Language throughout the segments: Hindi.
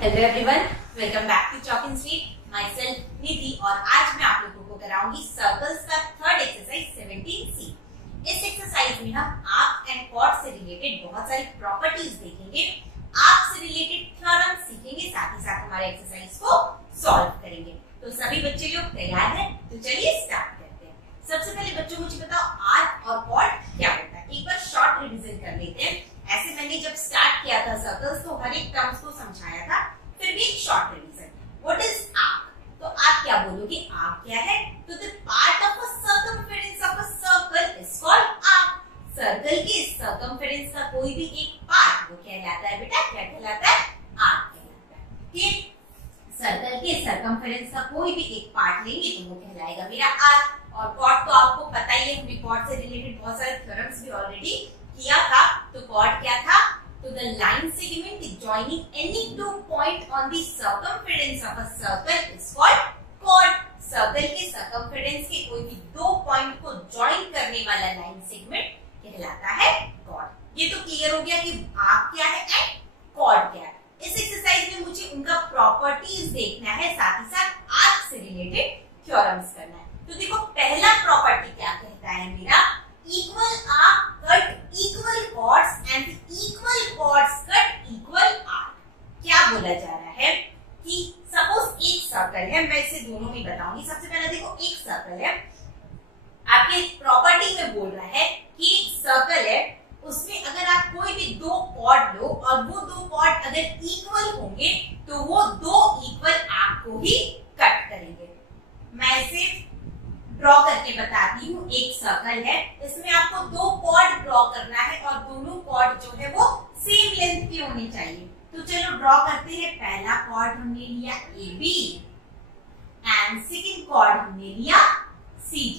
Hello everyone, welcome back to Chalk and Sweet. Myself Nidhi और आज मैं आप लोगों को कराऊंगी सर्कल्स का थर्ड एक्सरसाइज 17C। इस एक्सरसाइज में हम आर्क एंड कॉर्ड से रिलेटेड बहुत सारी प्रॉपर्टीज देखेंगे, आर्क से रिलेटेड थ्योरम सीखेंगे, साथ ही साथ हमारे एक्सरसाइज को सॉल्व करेंगे। तो सभी बच्चे लोग तैयार हैं? तो चलिए स्टार्ट करते हैं। सबसे पहले बच्चों मुझे बताओ आर्क और कॉर्ड क्या होता है, एक बार शॉर्ट रिवीजन कर लेते हैं। ऐसे मैंने जब स्टार्ट किया था सर्कल्स तो हर एक टर्म्स को समझाया था, फिर भी एक short revision. What is arc? तो आप क्या बोलोगे, आर्क क्या है? तो the part of a circumference of a circle is called arc. Circle के सर्कमफेरेंस का कोई भी एक पार्ट वो कहलाता है बेटा, क्या कहलाता है? आर्क कहलाता है। ठीक, सर्कल के सर्कमफेरेंस का कोई भी एक पार्ट लेंगे तो वो कहलाएगा मेरा आर्क। और कॉर्ड तो आपको पता ही है, हमने कॉर्ड से रिलेटेड बहुत सारे थ्योरम्स भी ऑलरेडी किया था। तो कॉर्ड क्या था? तो the line segment joining any two point on the circumference of a circle is called chord। Circle के circumference के कोई भी दो पॉइंट को ज्वाइन करने वाला लाइन सेगमेंट कहलाता है कॉर्ड। ये तो क्लियर हो गया कि आर्क क्या है एंड कॉर्ड क्या है। इस एक्सरसाइज में मुझे उनका प्रॉपर्टीज देखना है, साथ ही साथ आर्क से रिलेटेड थ्योरम्स करना है। तो देखो पहला प्रॉपर्टी क्या कहता है मेरा, equal arc cut equal chords and equal chords cut equal arc। क्या बोला जा रहा है कि सपोज एक सर्कल है, मैं इसे दोनों में बताऊंगी। सबसे पहले देखो एक सर्कल है, आपके प्रॉपर्टी में बोल रहा है कि सर्कल है, उसमें अगर आप कोई भी दो कॉर्ड लो और वो दो कॉर्ड अगर इक्वल होंगे तो वो दो इक्वल आर्क को ही कट करेंगे। मैं इसे ड्रॉ करके बताती हूँ। एक सर्कल है, इसमें आपको दो कॉर्ड ड्रॉ करना है और दोनों कॉर्ड जो है वो सेम लेंथ के होने चाहिए। तो चलो ड्रॉ करते हैं। पहला कॉर्ड हमने लिया AB एंड सेकंड कॉर्ड हमने लिया CD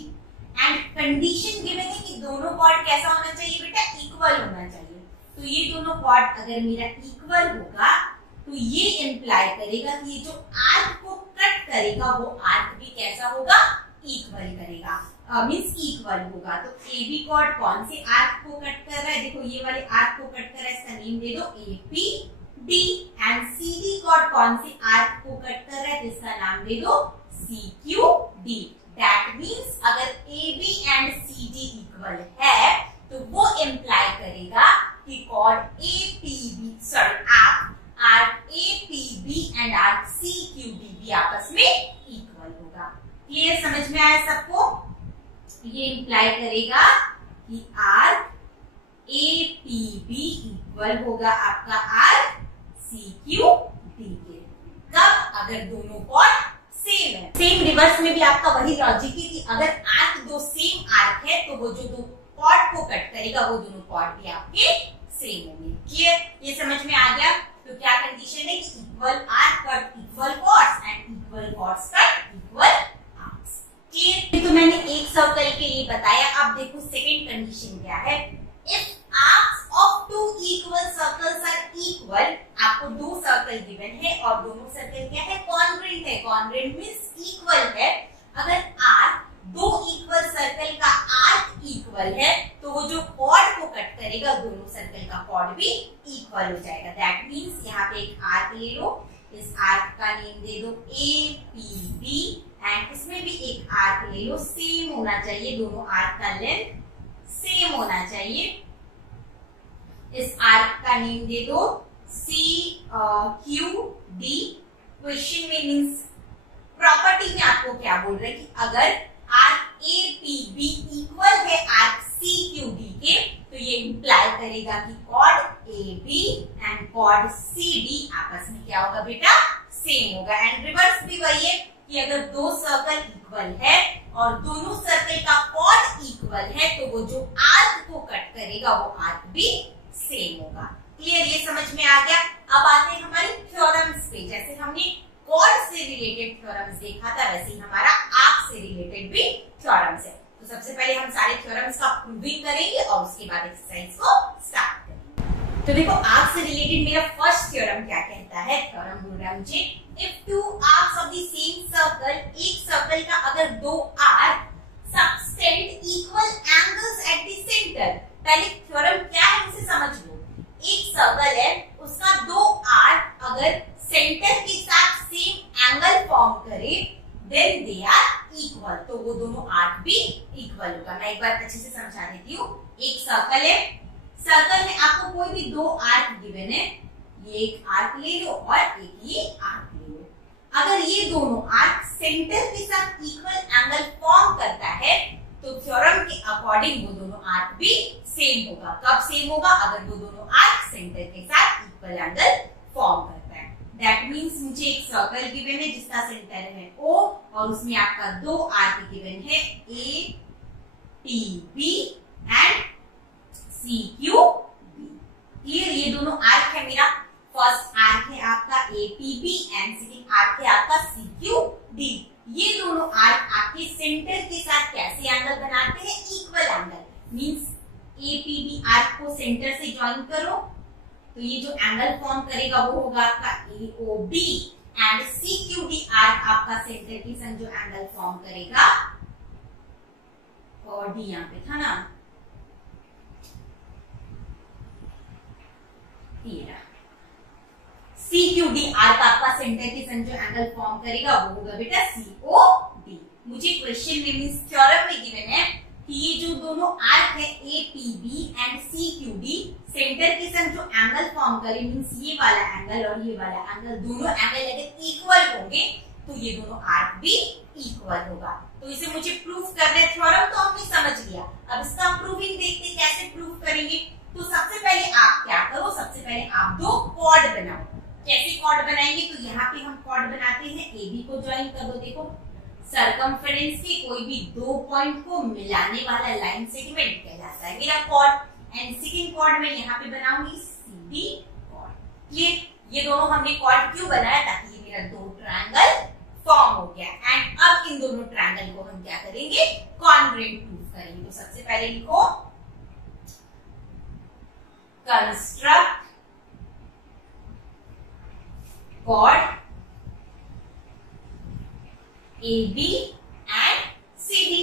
एंड कंडीशन गिवन है कि दोनों कॉर्ड कैसा होना चाहिए बेटा, इक्वल होना चाहिए। तो ये दोनों कॉर्ड अगर मेरा इक्वल होगा तो ये इंप्लाई करेगा कि ये जो आर्क को कट करेगा वो आर्क भी कैसा होगा, इक्वल करेगा, मींस इक्वल होगा। तो AB कॉर्ड कौन से आर्क को कट कर रहा है, देखो ये वाले आर्क को कट कर रहा है, इसका नेम दे दो APD एंड CD कॉर्ड कौन से आर्क को कट कर रहा है, तो इसका नाम दे दो CQD। दैट मींस अगर AB एंड CD इक्वल है तो वो इंप्लाई करेगा कि chord arc APB and arc CQD भी आपस में इक्वल होगा। क्लियर, समझ में आया सबको? ये इंप्लाई करेगा कि आर्क APB इक्वल होगा आपका आर्क CQD के। कब? अगर दोनों कॉर्ड सेम है। सेम रिवर्स में भी आपका वही लॉजिक है कि अगर आर्क दो सेम आर्क है तो वो जो दो कॉर्ड को कट करेगा वो दोनों कॉर्ड भी आपके सेम होंगे। क्लियर, ये समझ में आ गया? तो क्या कंडीशन है कि equal arc cut equal chords and equal chords cut equal arcs. Clear, तो मैंने एक सर्कल के लिए बताया। अब देखो सेकंड कंडीशन क्या है, if arcs of two equal circles are equal. आपको दो सर्कल गिवन है और दोनों सर्कल क्या है, कॉन्ग्रुएंट है। कॉन्ग्रुएंट मींस इक्वल है। अगर आर्क दो इक्वल सर्कल का आर्क इक्वल है तो वो जो कॉर्ड को कट करेगा दोनों सर्कल का कॉर्ड भी इक्वल हो जाएगा। दैट मींस यहाँ पे एक आर्क ले लो, इस आर्क का नेम दे दो APB एंड इसमें भी एक आर्क ले लो, सेम होना चाहिए, दोनों आर्क का लेंथ सेम होना चाहिए। इस आर्क का नेम दे दो CQD। क्वेश्चन में मींस प्रॉपर्टी में आपको क्या बोल रहे हैं कि अगर आर्क APB इक्वल है आर्क CQD के तो ये इंप्लाई करेगा कि chord AB and chord CD आपस में क्या होगा बेटा, सेम होगा। एंड रिवर्स भी वही है कि अगर दो सर्कल इक्वल है और दोनों सर्कल का कॉर्ड इक्वल है तो वो जो आर्क को कट करेगा वो आर्क भी सेम होगा। क्लियर, ये समझ में आ गया? अब आते हैं हमारे थ्योरम्स पे। जैसे हमने कॉर्ड से रिलेटेड थ्योरम्स देखा था वैसे ही हमारा आर्क से रिलेटेड भी थ्योरम्स है। तो सबसे पहले हम सारे थ्योरम्स का प्रूविंग करेंगे और उसके बाद एक्सरसाइज को स्टार्ट करेंगे। तो देखो आर्क से रिलेटेड मेरा फर्स्ट थ्योरम क्या कहता है, थ्योरम बोल रहा है मुझे if two arcs of the same circle, एक सर्कल का अगर दो arc subtend equal angles eight the centre. पहले थ्योरम क्या है उसे समझ लो। एक सर्कल है, उसका दो आर्क अगर सेंटर के साथ सेम एंगल फॉर्म करे देन दे आर इक्वल, तो वो दोनों आर्क भी इक्वल होगा। मैं एक बार अच्छे से समझा देती हूँ। एक सर्कल है, सर्कल में आपको कोई भी दो आर्क गिवन है, ये एक आर्क ले लो और एक ये आर्क ले लो। अगर ये दोनों आर्क सेंटर के साथ इक्वल एंगल फॉर्म करता है तो थ्योरम के अकॉर्डिंग वो दोनों आर्क भी सेम होगा। कब सेम होगा? अगर वो दोनों आर्क सेंटर के साथ इक्वल एंगल फॉर्म करता है। दैट मीन्स मुझे एक सर्कल गिवन है जिसका सेंटर है O और उसमें आपका दो आर्क गिवन है A, P, B and C, Q, B। Clear? ये दोनों आर्क है मेरा। फर्स्ट आर्क है आपका A, P, B and second arc है आपका C, Q, D। ये दोनों आर्क आपके सेंटर के साथ कैसे एंगल बनाते हैं? Equal angle. Means A, P, B arc को सेंटर से ज्वाइन करो तो ये जो एंगल फॉर्म करेगा वो होगा आपका AOB एंड CQD आर्क आपका सेंटर के संग जो एंगल फॉर्म करेगा, और D यहाँ पे था ना, CQD आर्क आपका सेंटर के संग जो एंगल फॉर्म करेगा वो होगा बेटा COD। मुझे क्वेश्चन में मींस थ्योरम में गिवन है कि ये जो दोनों आर्क है APB एंड CQD सेंटर के संग जो एंगल फॉर्म करे, मींस ये वाला एंगल और ये वाला एंगल, दोनों एंगल अगर इक्वल होंगे तो ये दोनों आर्क भी इक्वल होगा। तो इसे मुझे प्रूफ करना है। थ्योरम तो हमने समझ लिया, अब इसका प्रूविंग देखते कैसे प्रूफ करेंगे। तो सबसे पहले आप क्या करो, सबसे पहले आप दो कॉर्ड बनाओ। कैसे कॉर्ड बनाएंगे? तो यहाँ पे हम कॉर्ड बनाते हैं, AB को ज्वाइन कर दो। देखो सरकमफेरेंस के कोई भी दो पॉइंट को मिलाने वाला लाइन सेगमेंट कहलाता है मेरा कॉर्ड। एंड सेकंड कॉर्ड में यहाँ पे बनाऊंगी CD कॉर्ड। ये दोनों हमने कॉर्ड क्यों बनाया? ताकि ये मेरा दो ट्रायंगल फॉर्म हो गया। एंड अब इन दोनों ट्रायंगल को हम क्या करेंगे? कॉन्ग्रुएंट प्रूफ करेंगे। तो सबसे पहले लिखो construct chord AB and CD।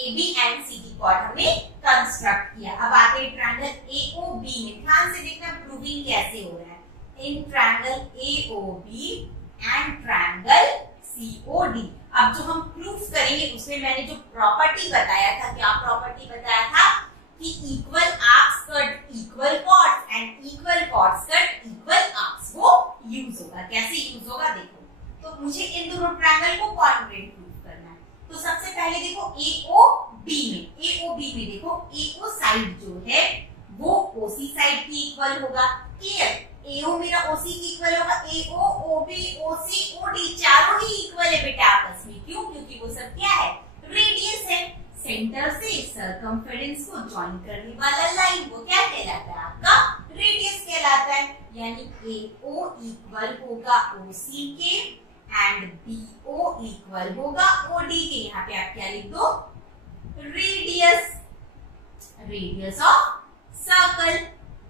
AB and CD chord हमने कंस्ट्रक्ट किया। अब आते हैं ट्रायंगल AOB में। ध्यान से देखना प्रूविंग कैसे हो रहा है। इन triangle AOB and triangle COD। अब जो हम प्रूफ करेंगे उसमें मैंने जो प्रॉपर्टी बताया था, क्या प्रॉपर्टी बताया था? कि equal arcs cut equal chords and equal chords cut equal arcs, वो यूज होगा। कैसे यूज होगा देखो। तो मुझे इन दोनों ट्रायंगल को कॉन्ग्रुएंट प्रूफ करना है। तो सबसे पहले देखो AOB में देखो AO साइड जो है वो OC साइड की इक्वल होगा। क्लियर? AO मेरा OC की इक्वल होगा। AO, OB, OC, OD चारों ही इक्वल है बेटा आपस में। क्यों? क्योंकि वो सब क्या है? रेडियस है। सेंटर से सरकमफेरेंस को ज्वाइन करने वाला लाइन वो क्या कहलाता है? आपका रेडियस कहलाता है। यानी AO इक्वल होगा OC के एंड BO इक्वल होगा OD के। यहाँ पे आप क्या लिख दो? Radius, radius of circle.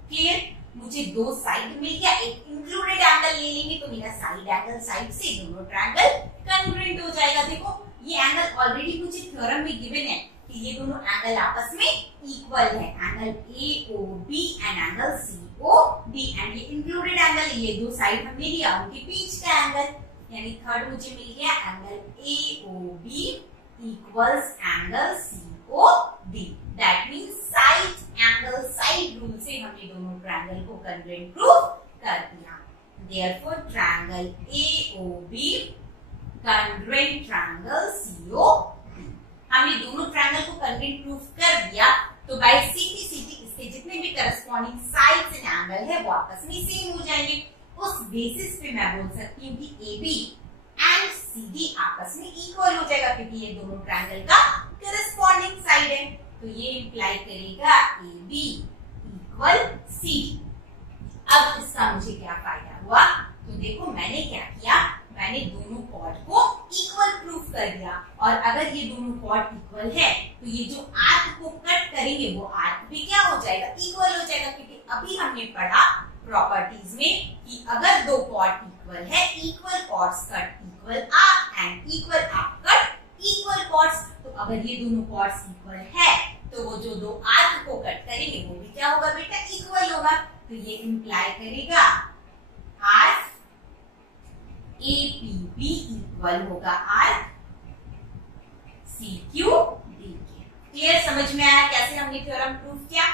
Clear? मुझे दो साइड मिल गया, एक इंक्लूडेड एंगल ले लेंगे तो मेरा साइड एंगल साइड से दोनों ट्रायंगल कॉन्ग्रुएंट हो जाएगा। देखो ये एंगल ऑलरेडी मुझे थ्योरम में गिवन है कि ये दोनों एंगल आपस में इक्वल है। Angle AOB and angle COD and ये इंक्लूडेड एंगल, ये दो साइड हमने लिया उनके बीच का एंगल। यानी थर्ड मुझे मिल गया angle AOB equals angle COD। That means side angle side rule से हमने दोनों ट्रायंगल को कॉन्ग्रुएंट प्रूफ कर दिया। Therefore triangle AOB congruent triangle COD। हमने दोनों ट्रायंगल को कॉन्ग्रुएंट प्रूफ कर दिया तो बाय सीधी इसके जितने भी करस्पॉन्डिंग साइड्स एंड एंगल है वो आपस में सेम हो जाएंगे। उस बेसिस पे मैं बोल सकती हूँ कि AB एंड CD आपस में इक्वल हो जाएगा क्योंकि ये दोनों ट्रायंगल का करस्पॉन्डिंग साइड है। तो ये इंप्लाई करेगा AB इक्वल CD। अब इसका मुझे क्या फायदा हुआ? तो देखो मैंने क्या किया, मैंने दोनों कॉर्ड को इक्वल प्रूफ कर दिया। और अगर ये दोनों कॉर्ड इक्वल है तो ये जो आर्क को कट करेंगे वो आर्क भी क्या हो जाएगा? इक्वल हो जाएगा। क्योंकि अभी हमने पढ़ा प्रॉपर्टीज में कि अगर दो कॉर्ड इक्वल है, equal chords cut equal arc and equal arc cut equal chords. तो अगर ये दोनों कॉर्ड्स इक्वल है तो वो जो दो आर्क को कट करेंगे वो भी क्या होगा बेटा? इक्वल होगा। तो ये इंप्लाई करेगा आर्क APB इक्वल होगा आर्क CQD के। क्लियर, समझ में आया कैसे हमने थ्योरम प्रूव किया?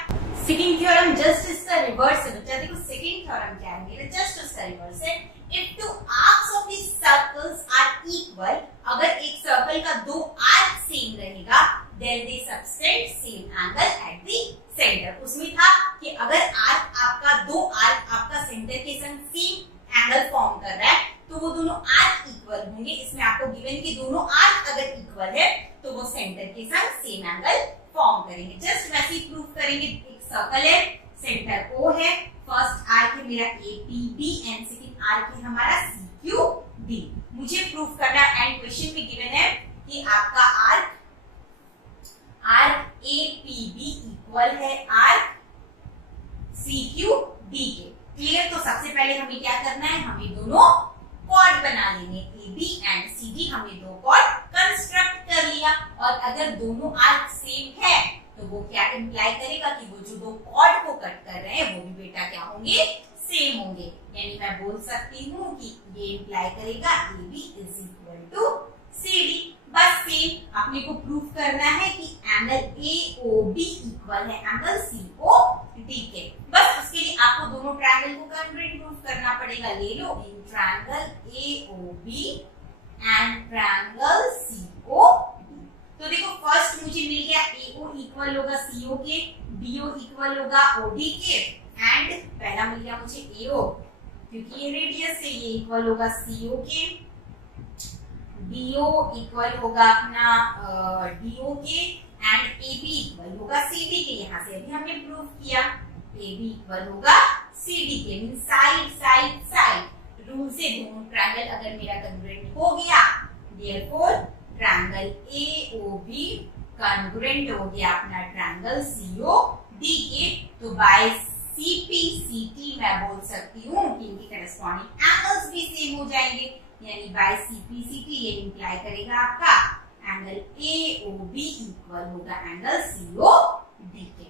सेकंड थ्योरम जस्ट इसका रिवर्स है बच्चा। देखो सेकंड थ्योरम क्या है मेरा, जस्ट उसका रिवर्स है। If two arcs of this circles are equal, अगर एक सर्कल का दो आर्क सेम रहेगा, then they subtend same angle at the centre. उसमें था कि अगर आर्क आपका दो आर्क आपका सेंटर के संग सेम एंगल फॉर्म कर रहा है तो वो दोनों आर्क इक्वल होंगे। इसमें आपको गिवन कि दोनों आर्क अगर इक्वल है तो वो सेंटर के साथ सेम एंगल फॉर्म करेंगे। जस्ट वैसे ही प्रूव करेंगे। एक सर्कल है, सेंटर O है, फर्स्ट आर्क है मेरा APB एंड सेकंड आर्क है हमारा CQD। मुझे प्रूव करना एंड क्वेश्चन में गिवन है कि आपका आर्क APB इक्वल है आर्क CQD के। क्लियर, तो सबसे पहले हमें क्या करना है, हमें दोनों कॉर्ड बना लेंगे। AB एंड CD हमने दो कॉर्ड कंस्ट्रक्ट कर लिया। और अगर दोनों आर्क सेम है तो वो क्या इंप्लाई करेगा कि वो जो दो कॉर्ड को कट कर रहे हैं वो भी बेटा क्या होंगे, सेम होंगे। यानी मैं बोल सकती हूँ कि ये इंप्लाई करेगा AB is equal to CD। बस सेम अपने को प्रूव करना है कि एंगल AOB इक्वल है एंगल COD के। बस उसके लिए आपको दोनों ट्रायंगल को कॉन्ग्रुएंट प्रूव करना पड़ेगा। ले लो in triangle AOB and triangle COD। तो देखो फर्स्ट मुझे मिल गया AO इक्वल होगा CO के, BO इक्वल होगा OD के एंड पहला मिल गया मुझे AO क्योंकि ये रेडियस है, ये इक्वल होगा CO के, BO इक्वल होगा अपना DO के एंड AB इक्वल होगा CD के। यहाँ से अभी हमने प्रूव किया AB इक्वल होगा CD के, mean side side side rule से दोनों ट्रायंगल अगर मेरा कॉन्ग्रुएंट हो गया, देयरफॉर ट्रायंगल AOB कॉन्ग्रुएंट हो गया अपना ट्रायंगल COD के। तो बाय CPCT मैं बोल सकती हूँ कि इनके करस्पॉन्डिंग एंगल्स भी सेम हो जाएंगे। यानी बाय CPCT ये इंप्लाई करेगा आपका एंगल AOB इक्वल होगा एंगल COD के।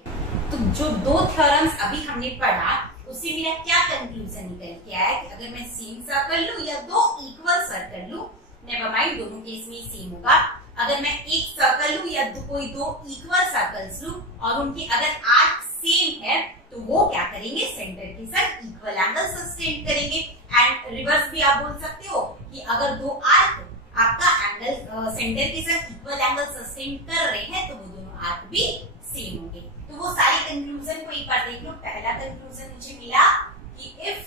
तो जो दो थ्योरम्स अभी हमने पढ़ा उससे मेरा क्या कंक्लूजन निकल के आया कि अगर मैं सेम सर्कल लूं या दो इक्वल सर्कल लूं, नेवर माइंड दोनों केस में सेम होगा। अगर मैं एक सर्कल लूं या कोई दो इक्वल सर्कल्स लूं और उनके अगर आर्क सेम है तो वो क्या करेंगे, सेंटर के साथ इक्वल एंगल सस्टेन करेंगे। एंड रिवर्स भी आप बोल सकते हो कि अगर दो आर्क आपका एंगल सेंटर के साथ इक्वल एंगल सस्टेन कर रहे हैं तो वो दोनों आर्क भी सेम होंगे। तो वो सारे कंक्लूजन को एक बार देख लो। पहला कंक्लूजन मुझे मिला कि इफ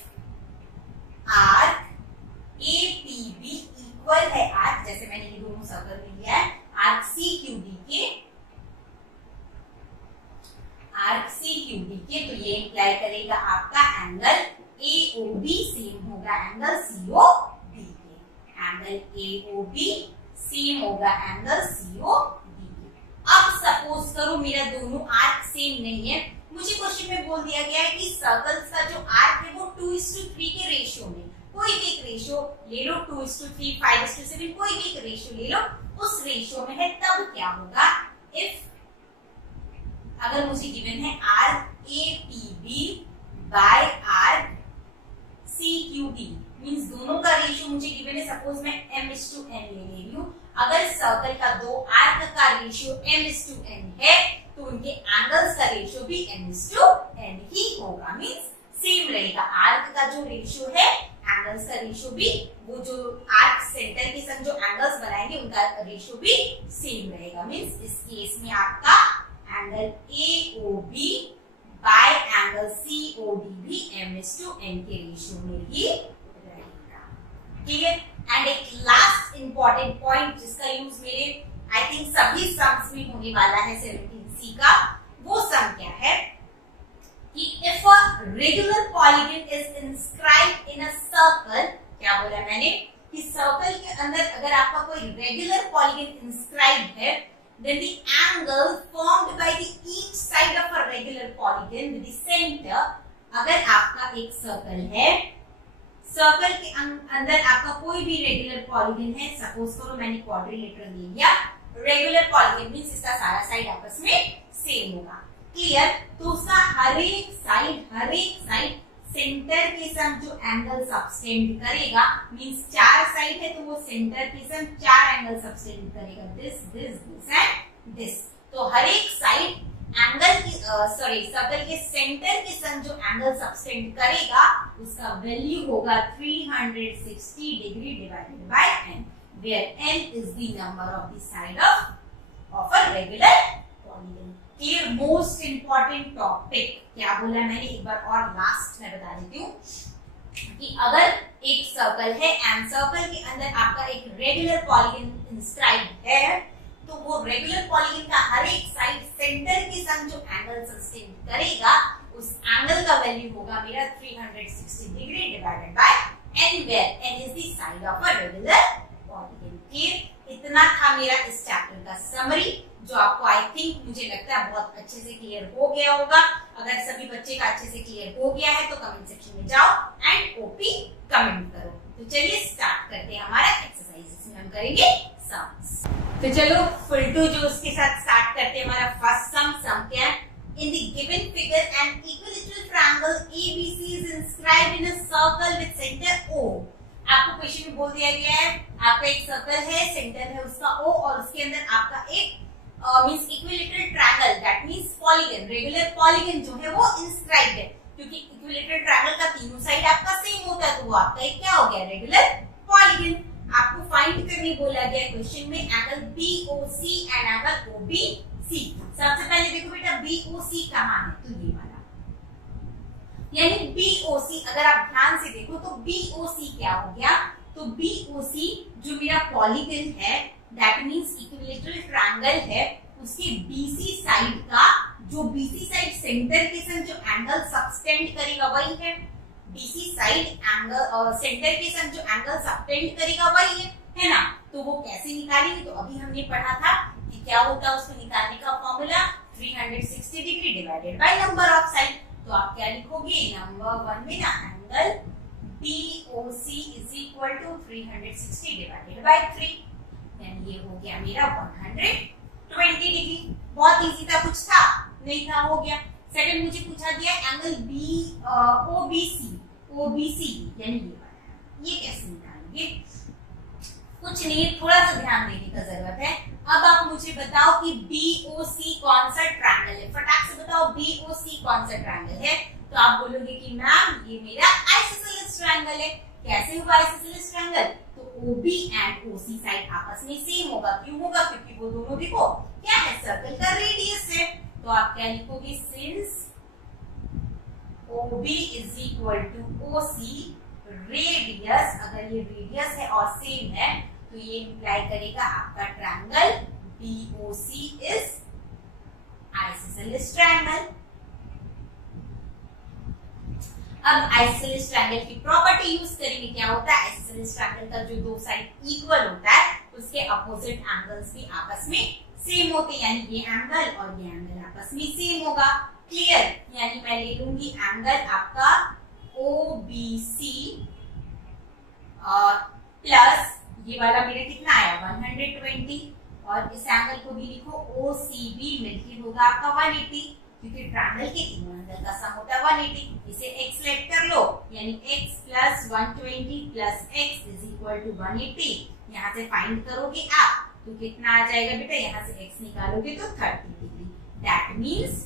आर्क APB इक्वल है आर्क, जैसे मैंने ये दोनों सर्कल में लिया है, आर्क CQD के, तो ये इंप्लाई करेगा आपका एंगल AOB सेम होगा एंगल COD के। एंगल AOB सेम होगा एंगल COD के। अब सपोज करो मेरा दोनों आर्क सेम नहीं है, मुझे क्वेश्चन में बोल दिया गया है कि सर्कल्स का जो आर्क है वो 2:3 के रेशियो में, कोई भी एक रेशियो ले लो, 2:3, 5:7, कोई भी एक रेशियो ले लो, उस रेशियो में है, तब क्या होगा, इफ अगर मुझे गिवन है arc APB by arc CQD, means दोनों का रेशियो मुझे गिवन है, सपोज मैं m:n ले रही हूँ। अगर सर्कल का दो आर्क का रेशियो m:n है तो उनके एंगल्स का रेशियो भी m:n ही होगा, मींस सेम रहेगा। आर्क का जो रेशियो है एंगल्स का रेशियो भी, वो जो आर्क सेंटर के संग जो एंगल्स बनाएंगे उनका रेशियो भी सेम रहेगा। मींस इस केस में आपका angle AOB bye angle COD भी m:n के रेशियो में ही रहेगा। ठीक है। एंड एक लास्ट इंपॉर्टेंट पॉइंट जिसका यूज मेरे आई थिंक सभी सम्स में होने वाला है 17C का, वो सम क्या है कि if a regular polygon is inscribed in a circle, क्या बोला मैंने कि सर्कल के अंदर अगर आपका कोई रेगुलर पॉलीगन इंस्क्राइब्ड है, then the angle formed by the each side of a regular polygon with the center, अगर आपका एक सर्कल है, सर्कल के अंदर आपका कोई भी रेगुलर पॉलीगन है, सपोज करो मैंने क्वाड्रिलेटरल ले लिया, रेगुलर पॉलीगन मींस इसका सारा साइड आपस में सेम होगा। क्लियर। तो उसका हर एक साइड सेंटर के संग जो एंगल सबटेंड करेगा, मींस 4 साइड है तो वो सेंटर के संग 4 एंगल सबटेंड करेगा, this this this and this. तो हर एक साइड एंगल की सर्कल के सेंटर के संग जो एंगल सबटेंड करेगा उसका वैल्यू होगा 360 degree divided bye n, where n is the number of the side of a regular polygon। Clear? Most important topic क्या बोला मैंने, एक बार और लास्ट में बता देती हूँ कि अगर एक सर्कल है एंड सर्कल के अंदर आपका एक रेगुलर पॉलीगन इंस्क्राइब्ड है, तो वो रेगुलर पॉलीगन का हर एक साइड सेंटर के संग जो एंगल सस्टेन करेगा उस एंगल का वैल्यू होगा मेरा 360 degree divided bye n, where n is the side of a regular polygon। Clear? इतना था मेरा इस चैप्टर का समरी, जो आपको आई थिंक मुझे लगता है बहुत अच्छे से क्लियर हो गया होगा। अगर सभी बच्चे का अच्छे से क्लियर हो गया है तो कमेंट सेक्शन में जाओ एंड ओपी कमेंट करो। तो चलिए स्टार्ट करते हैं हमारा एक्सरसाइज, इसमें हम करेंगे सम्स। तो चलो फुल टू जोश के साथ स्टार्ट करते हैं हमारा फर्स्ट सम क्या है, in the given figure an equilateral triangle ABC is inscribed in a circle with centre O। आपको क्वेश्चन में बोल दिया गया है आपका एक सर्कल है, सेंटर है उसका O और उसके अंदर आपका एक means equilateral triangle, that means polygon, regular polygon जो है वो इंस्क्राइब्ड है, क्योंकि इक्विलैटरल ट्रायंगल का तीनों साइड आपका सेम होता है तो वो आपका एक क्या हो गया, रेगुलर पॉलीगन। आपको फाइंड करने बोला गया क्वेश्चन में angle BOC and angle OBC। सबसे पहले देखो बेटा BOC कहां है, तो ये वाला, यानी BOC अगर आप ध्यान से देखो तो BOC क्या हो गया, तो BOC जो मेरा पॉलीगन है दैट मींस इक्विलैटरल ट्रायंगल है, उसके BC साइड का जो BC साइड सेंटर के संग जो एंगल सबटेंड करेगा वही है, BC साइड एंगल और सेंटर के संग जो एंगल सबटेंड करेगा वही है ना। तो वो कैसे निकालेंगे, तो अभी हमने पढ़ा था कि क्या होता है उसको निकालने का formula 360 degree divided by number of side. तो आप क्या लिखोगे, नंबर 1 में ना angle BOC is equal to 360 divided by 3, यानी ये हो गया मेरा 120 डिग्री। बहुत इजी था, कुछ था नहीं था, हो गया। सेकंड मुझे पूछा गया एंगल OBC यानी ये कैसे निकालेंगे, कुछ नहीं, थोड़ा सा ध्यान देने का जरूरत है। अब आप मुझे बताओ कि BOC कौन सा ट्रायंगल है, फटाक से बताओ BOC कौन सा ट्रायंगल है। तो आप बोलोगे कि मैम ये मेरा आइसोसेलेस ट्रायंगल है। कैसे हुआ आइसोसेलेस ट्रायंगल, तो OB एंड OC साइड आपस में सेम होगा। क्यों होगा, क्योंकि वो दोनों देखो क्या है, सर्कल का रेडियस है। तो आप क्या लिखोगे, since OB is equal to OC radius, अगर ये रेडियस है और सेम है तो ये इंप्लाई करेगा आपका triangle BOC is isosceles triangle. अब आइसोसेलेस ट्रायंगल की प्रॉपर्टी यूज करेंगे, क्या होता है, आइसोसेलेस ट्रायंगल का जो दो साइड इक्वल होता है उसके अपोजिट एंगल्स भी आपस में सेम होते हैं, यानी ये एंगल और ये एंगल आपस में सेम होगा। क्लियर, यानी मैं ले लूंगी एंगल आपका OBC और प्लस ये वाला मेरा कितना आया 120, और इस एंगल को भी लिखो OCB मिलके होगा आपका 180, क्योंकि ट्रायंगल के तीनों एंगल का सम होता है 180। इसे x लेट कर लो, यानी x plus 120 plus x is equal to 180। यहाँ से फाइंड करोगे आप तो कितना आ जाएगा बेटा, यहाँ से x निकालोगे तो 30 डिग्री। दैट मीन्स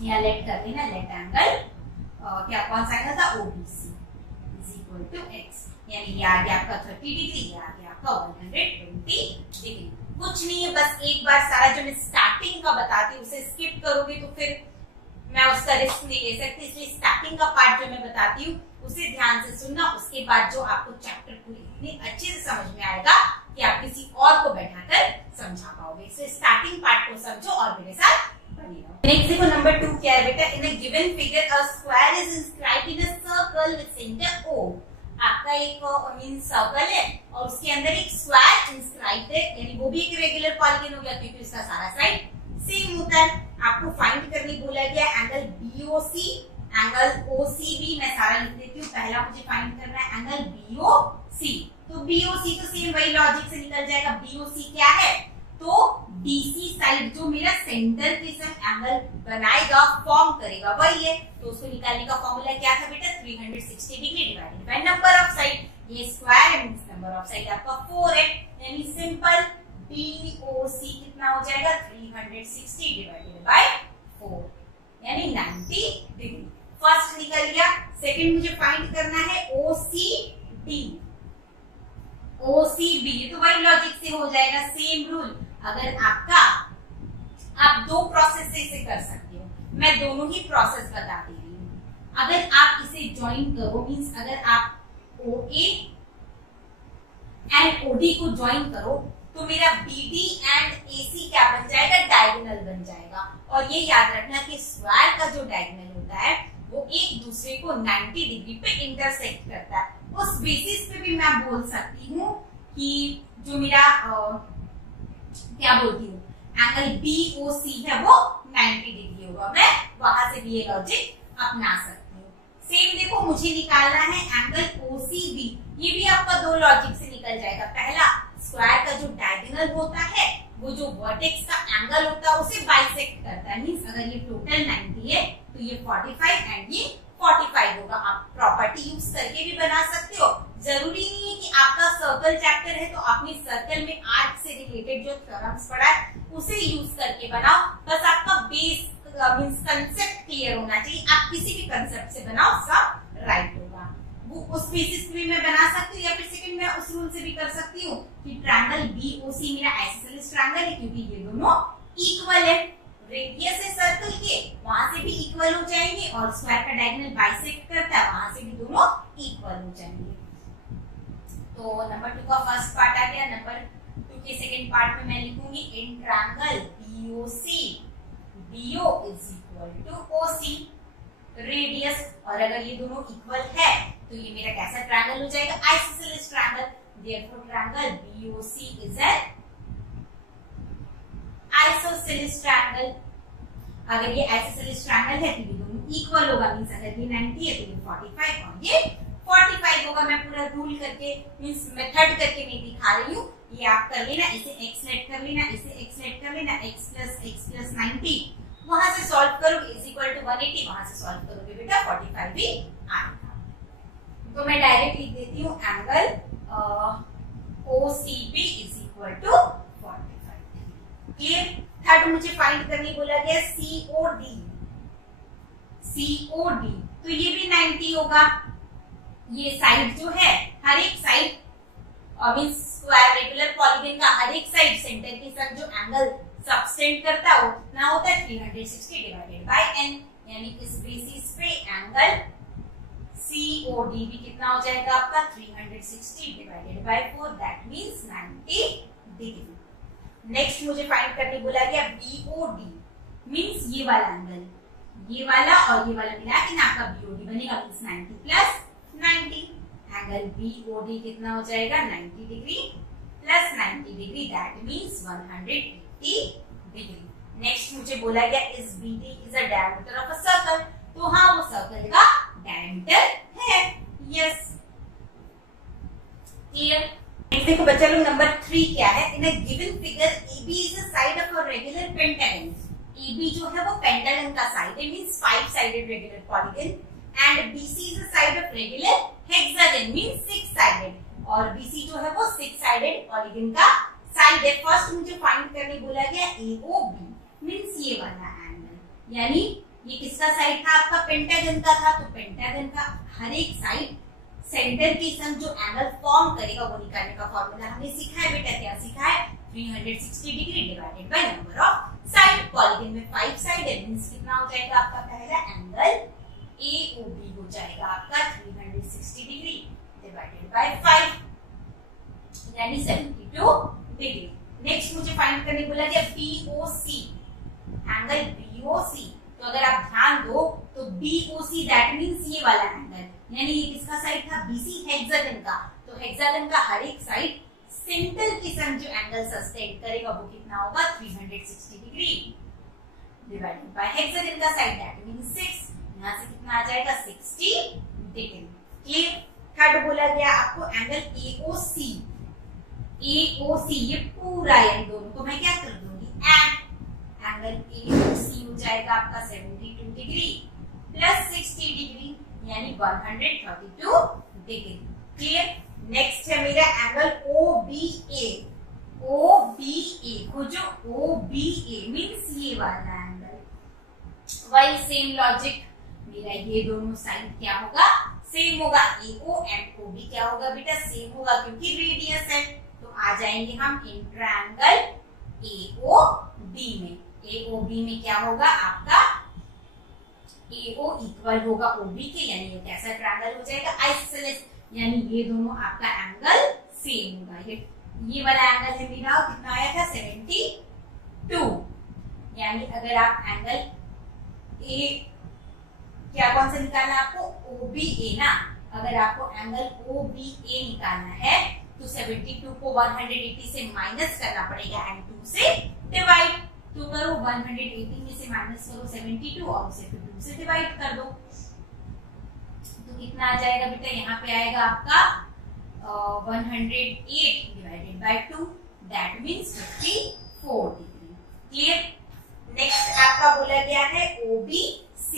यहाँ लेट कर देना, लेट एंगल क्या कौन सा एंगल था, OBC is equal to x, यानी ये आ गया आपका 30 डिग्री, ये आ गया आपका 120 डिग्री। कुछ नहीं है, बस एक बार सारा जो मैं स्टार्टिंग का बताती हूँ उसे स्किप करोगे तो फिर मैं उसका रिस्क नहीं ले सकती, इसलिए स्टार्टिंग का पार्ट जो मैं बताती हूँ उसे ध्यान से सुनना। उसके बाद जो आपको चैप्टर पूरी इतनी अच्छे से समझ में आएगा कि आप किसी और को बैठाकर समझा पाओगे। इसलिए स्टार्टिंग पार्ट को समझो और मेरे साथ बने रहो। नेक्स्ट देखो नंबर 2 क्या है बेटा, in a given figure a square is inscribed in a circle with centre O। आपका एक मीन सर्कल है और उसके अंदर एक स्क्वायर इंस्क्राइब्ड है, यानी वो भी एक रेगुलर पॉलीगन हो गया क्योंकि उसका सारा साइड सेम होता है। आपको फाइंड करने बोला गया एंगल BOC, एंगल OCB, मैं सारा लिख देती हूँ। पहला मुझे फाइंड करना है एंगल BOC, तो BOC तो सेम वही लॉजिक से निकल जाएगा। BOC क्या है, तो BC साइड जो मेरा सेंटर के संग एंगल बनाएगा, फॉर्म करेगा, वही है। तो उसको निकालने का फॉर्मूला क्या था बेटा? 360 degree divided by number of side. ये स्क्वायर है, मींस नंबर ऑफ साइड आपका 4 है, यानी सिंपल BOC कितना हो जाएगा? 360 डिवाइडेड बाय 4 यानी 90 डिग्री। फर्स्ट निकल गया। सेकंड मुझे फाइंड करना है OCB। OCB तो वही लॉजिक से हो जाएगा, सेम रूल। अगर आप दो प्रोसेस से इसे कर सकते हो, मैं दोनों ही प्रोसेस बता दे रही हूँ। अगर आप इसे ज्वाइन करो, मींस अगर आप OA एंड OD को ज्वाइन करो तो मेरा BD एंड AC क्या बन जाएगा? डायगोनल बन जाएगा। और ये याद रखना कि स्क्वायर का जो डायगोनल होता है वो एक दूसरे को 90 डिग्री पे इंटरसेक्ट करता है। उस बेसिस पे भी मैं बोल सकती हूँ कि जो मेरा क्या बोलती हूँ, एंगल BOC है वो 90 डिग्री होगा। मैं वहां से भी ये लॉजिक अपना सकती हूँ। सेम देखो, मुझे निकालना है एंगल OCB। ये भी आपका दो लॉजिक से निकल जाएगा। पहला, स्क्वायर का जो डायगोनल होता है वो जो वर्टेक्स का एंगल होता है उसे बाइसेक्ट करता है। मींस अगर ये टोटल 90 है तो ये 45 एंड ये 45 होगा। आप प्रॉपर्टी यूज करके भी बना सकते हो। जरूरी नहीं है कि आपका सर्कल चैप्टर है तो आपने सर्कल में आर्क से रिलेटेड जो थ्योरम्स पढ़ा है उसे यूज करके बनाओ। बस आपका बेस मींस कंसेप्ट क्लियर होना चाहिए। आप किसी भी कंसेप्ट से बनाओ, सब राइट होगा। वो उस बेसिस पे भी मैं बना सकती हूँ, या फिर सेकंड में उस रूल से भी कर सकती हूँ कि ट्रायंगल BOC मेरा आइसोसेलेस ट्रायंगल है, क्योंकि ये दोनों इक्वल है। रेडियस है सर्कल के, वहां से भी इक्वल हो जाएंगे, और स्क्वायर का डायगोनल बाइसेक्ट करता है, वहां से भी दोनों इक्वल हो जाएंगे। तो नंबर 2 का फर्स्ट पार्ट आ गया। नंबर 2 के सेकंड पार्ट में मैं लिखूंगी in triangle BOC BO is equal to OC radius. और अगर ये दोनों इक्वल है तो ये मेरा कैसा ट्रायंगल हो जाएगा? Isosceles triangle. Therefore triangle BOC is an isosceles triangle. अगर ये आइसोसेलेस ट्रायंगल है तो ये दोनों इक्वल होगा। मींस अगर ये 90 है तो ये 45 और ये 45 होगा। मैं पूरा रूल करके मींस मेथड करके नहीं दिखा रही हूँ, ये आप कर लेना। इसे x नेट कर लेना, इसे x नेट कर लेना, x प्लस 90 वहां से सॉल्व करोगे इज इक्वल टू 180, वहां से सॉल्व करोगे बेटा 45 भी आएगा। तो मैं डायरेक्ट लिख देती हूँ angle OCB is equal to 45। Clear? Third मुझे फाइंड करने बोला गया COD। तो ये भी 90 होगा। ये साइड जो है, हर एक side means square regular polygon का हर एक साइड सेंटर के साथ जो एंगल सबटेंड करता है वो कितना होता है? 360 डिवाइडेड बाय n। यानी इस बेसिस पे एंगल COD भी कितना हो जाएगा आपका? 360 divided bye 4 that means 90 degree. Next मुझे फाइंड करने बोला गया BOD मींस ये वाला एंगल, ये वाला और ये वाला मिला के ना आपका BOD बनेगा, मींस 90 प्लस 90। एंगल BOD कितना हो जाएगा? 90 degree plus 90 degree that means 180 degree. Next मुझे बोला गया इस BD is a diameter of a circle. तो हाँ, वो सर्कल का डायमीटर है। Yes, clear? देखो बच्चा लोग, नंबर 3 क्या है? In a given figure AB is a side of a regular pentagon. AB जो है वो पेंटागन का साइड है, means 5 sided regular polygon, and BC is a side of regular hexagon means 6 sided, और BC जो है वो 6 साइडेड पॉलीगन का साइड है। फर्स्ट मुझे फाइंड करने बोला गया AOB मींस ये वाला एंगल, यानी ये किसका साइड था? आपका पेंटागन का था। तो पेंटागन का हर एक साइड सेंटर के संग जो एंगल फॉर्म करेगा वो निकालने का फॉर्मूला हमने सीखा है बेटा। क्या सीखा है? 360 degree divided by number of side. Polygon में 5 साइड है, मींस कितना हो जाएगा आपका? पहला एंगल AOB हो जाएगा आपका 360 डिग्री डिवाइडेड बाय 5 यानी 72 डिग्री। नेक्स्ट मुझे फाइंड करने बोला गया BOC एंगल BOC। तो अगर आप ध्यान दो तो BOC दैट मींस ये वाला एंगल, यानी ये किसका साइड था? BC हेक्सागन का। तो हेक्सागन का हर एक साइड सेंटर के संग जो एंगल सस्टेन करेगा वो कितना होगा? 360 डिग्री डिवाइडेड बाय हेक्सागन का साइड दैट मींस 6। यहाँ से कितना आ जाएगा? 60 डिग्री। क्लियर? थर्ड बोला गया आपको एंगल AOC। AOC, ये पूरा इन दोनों को मैं क्या कर दूंगी एंड एंगल AOC हो जाएगा आपका 72 डिग्री प्लस 60 डिग्री यानी 132 डिग्री। क्लियर। नेक्स्ट है मेरा एंगल OBA। OBA खोजो, OBA मींस ये वाला एंगल। वही सेम लॉजिक, मेरा ये दोनों साइड क्या होगा सेम होगा। AO एंड OB क्या होगा बेटा सेम होगा क्योंकि रेडियस है। तो आ जाएंगे हम इन ट्रायंगल AOB में। AOB में क्या होगा आपका AO इक्वल होगा OB के, यानी ये कैसा ट्रायंगल हो जाएगा आइसोसेलेस, यानी ये दोनों आपका एंगल सेम होगा। ये वाला एंगल है मेरा कितना आया था 72, यानी अगर आप एंगल A क्या कौन सा निकालना है आपको OBA ना, अगर आपको एंगल OBA निकालना है तो 72 को 180 से माइनस करना पड़ेगा एंड 2 से डिवाइड। तो करो 180 में से माइनस करो 72 और उसे फिर 2 से डिवाइड कर दो। तो कितना आ जाएगा बेटा, यहाँ पे आएगा आपका 108 divided by 2 that means 54 degree. Clear. Next आपका बोला गया है OBC।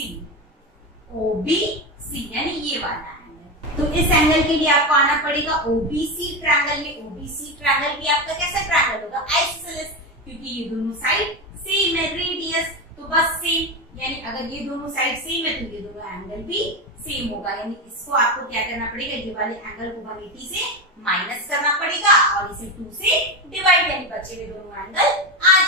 OBC यानी ये वाला एंगल। तो इस एंगल के लिए आपको आना पड़ेगा OBC ट्रायंगल में। OBC ट्रायंगल भी आपका कैसा ट्रायंगल होगा आइसोसेलेस, क्योंकि ये दोनों साइड सेम है रेडियस, तो बस सेम, यानी अगर ये दोनों साइड सेम है तो ये दोनों एंगल भी सेम होगा। यानी इसको आपको क्या करना पड़ेगा, ये वाले एंगल को 180 से माइनस करना पड़ेगा और इसे 2 से डिवाइड, यानी बचे हुए दोनों एंगल आ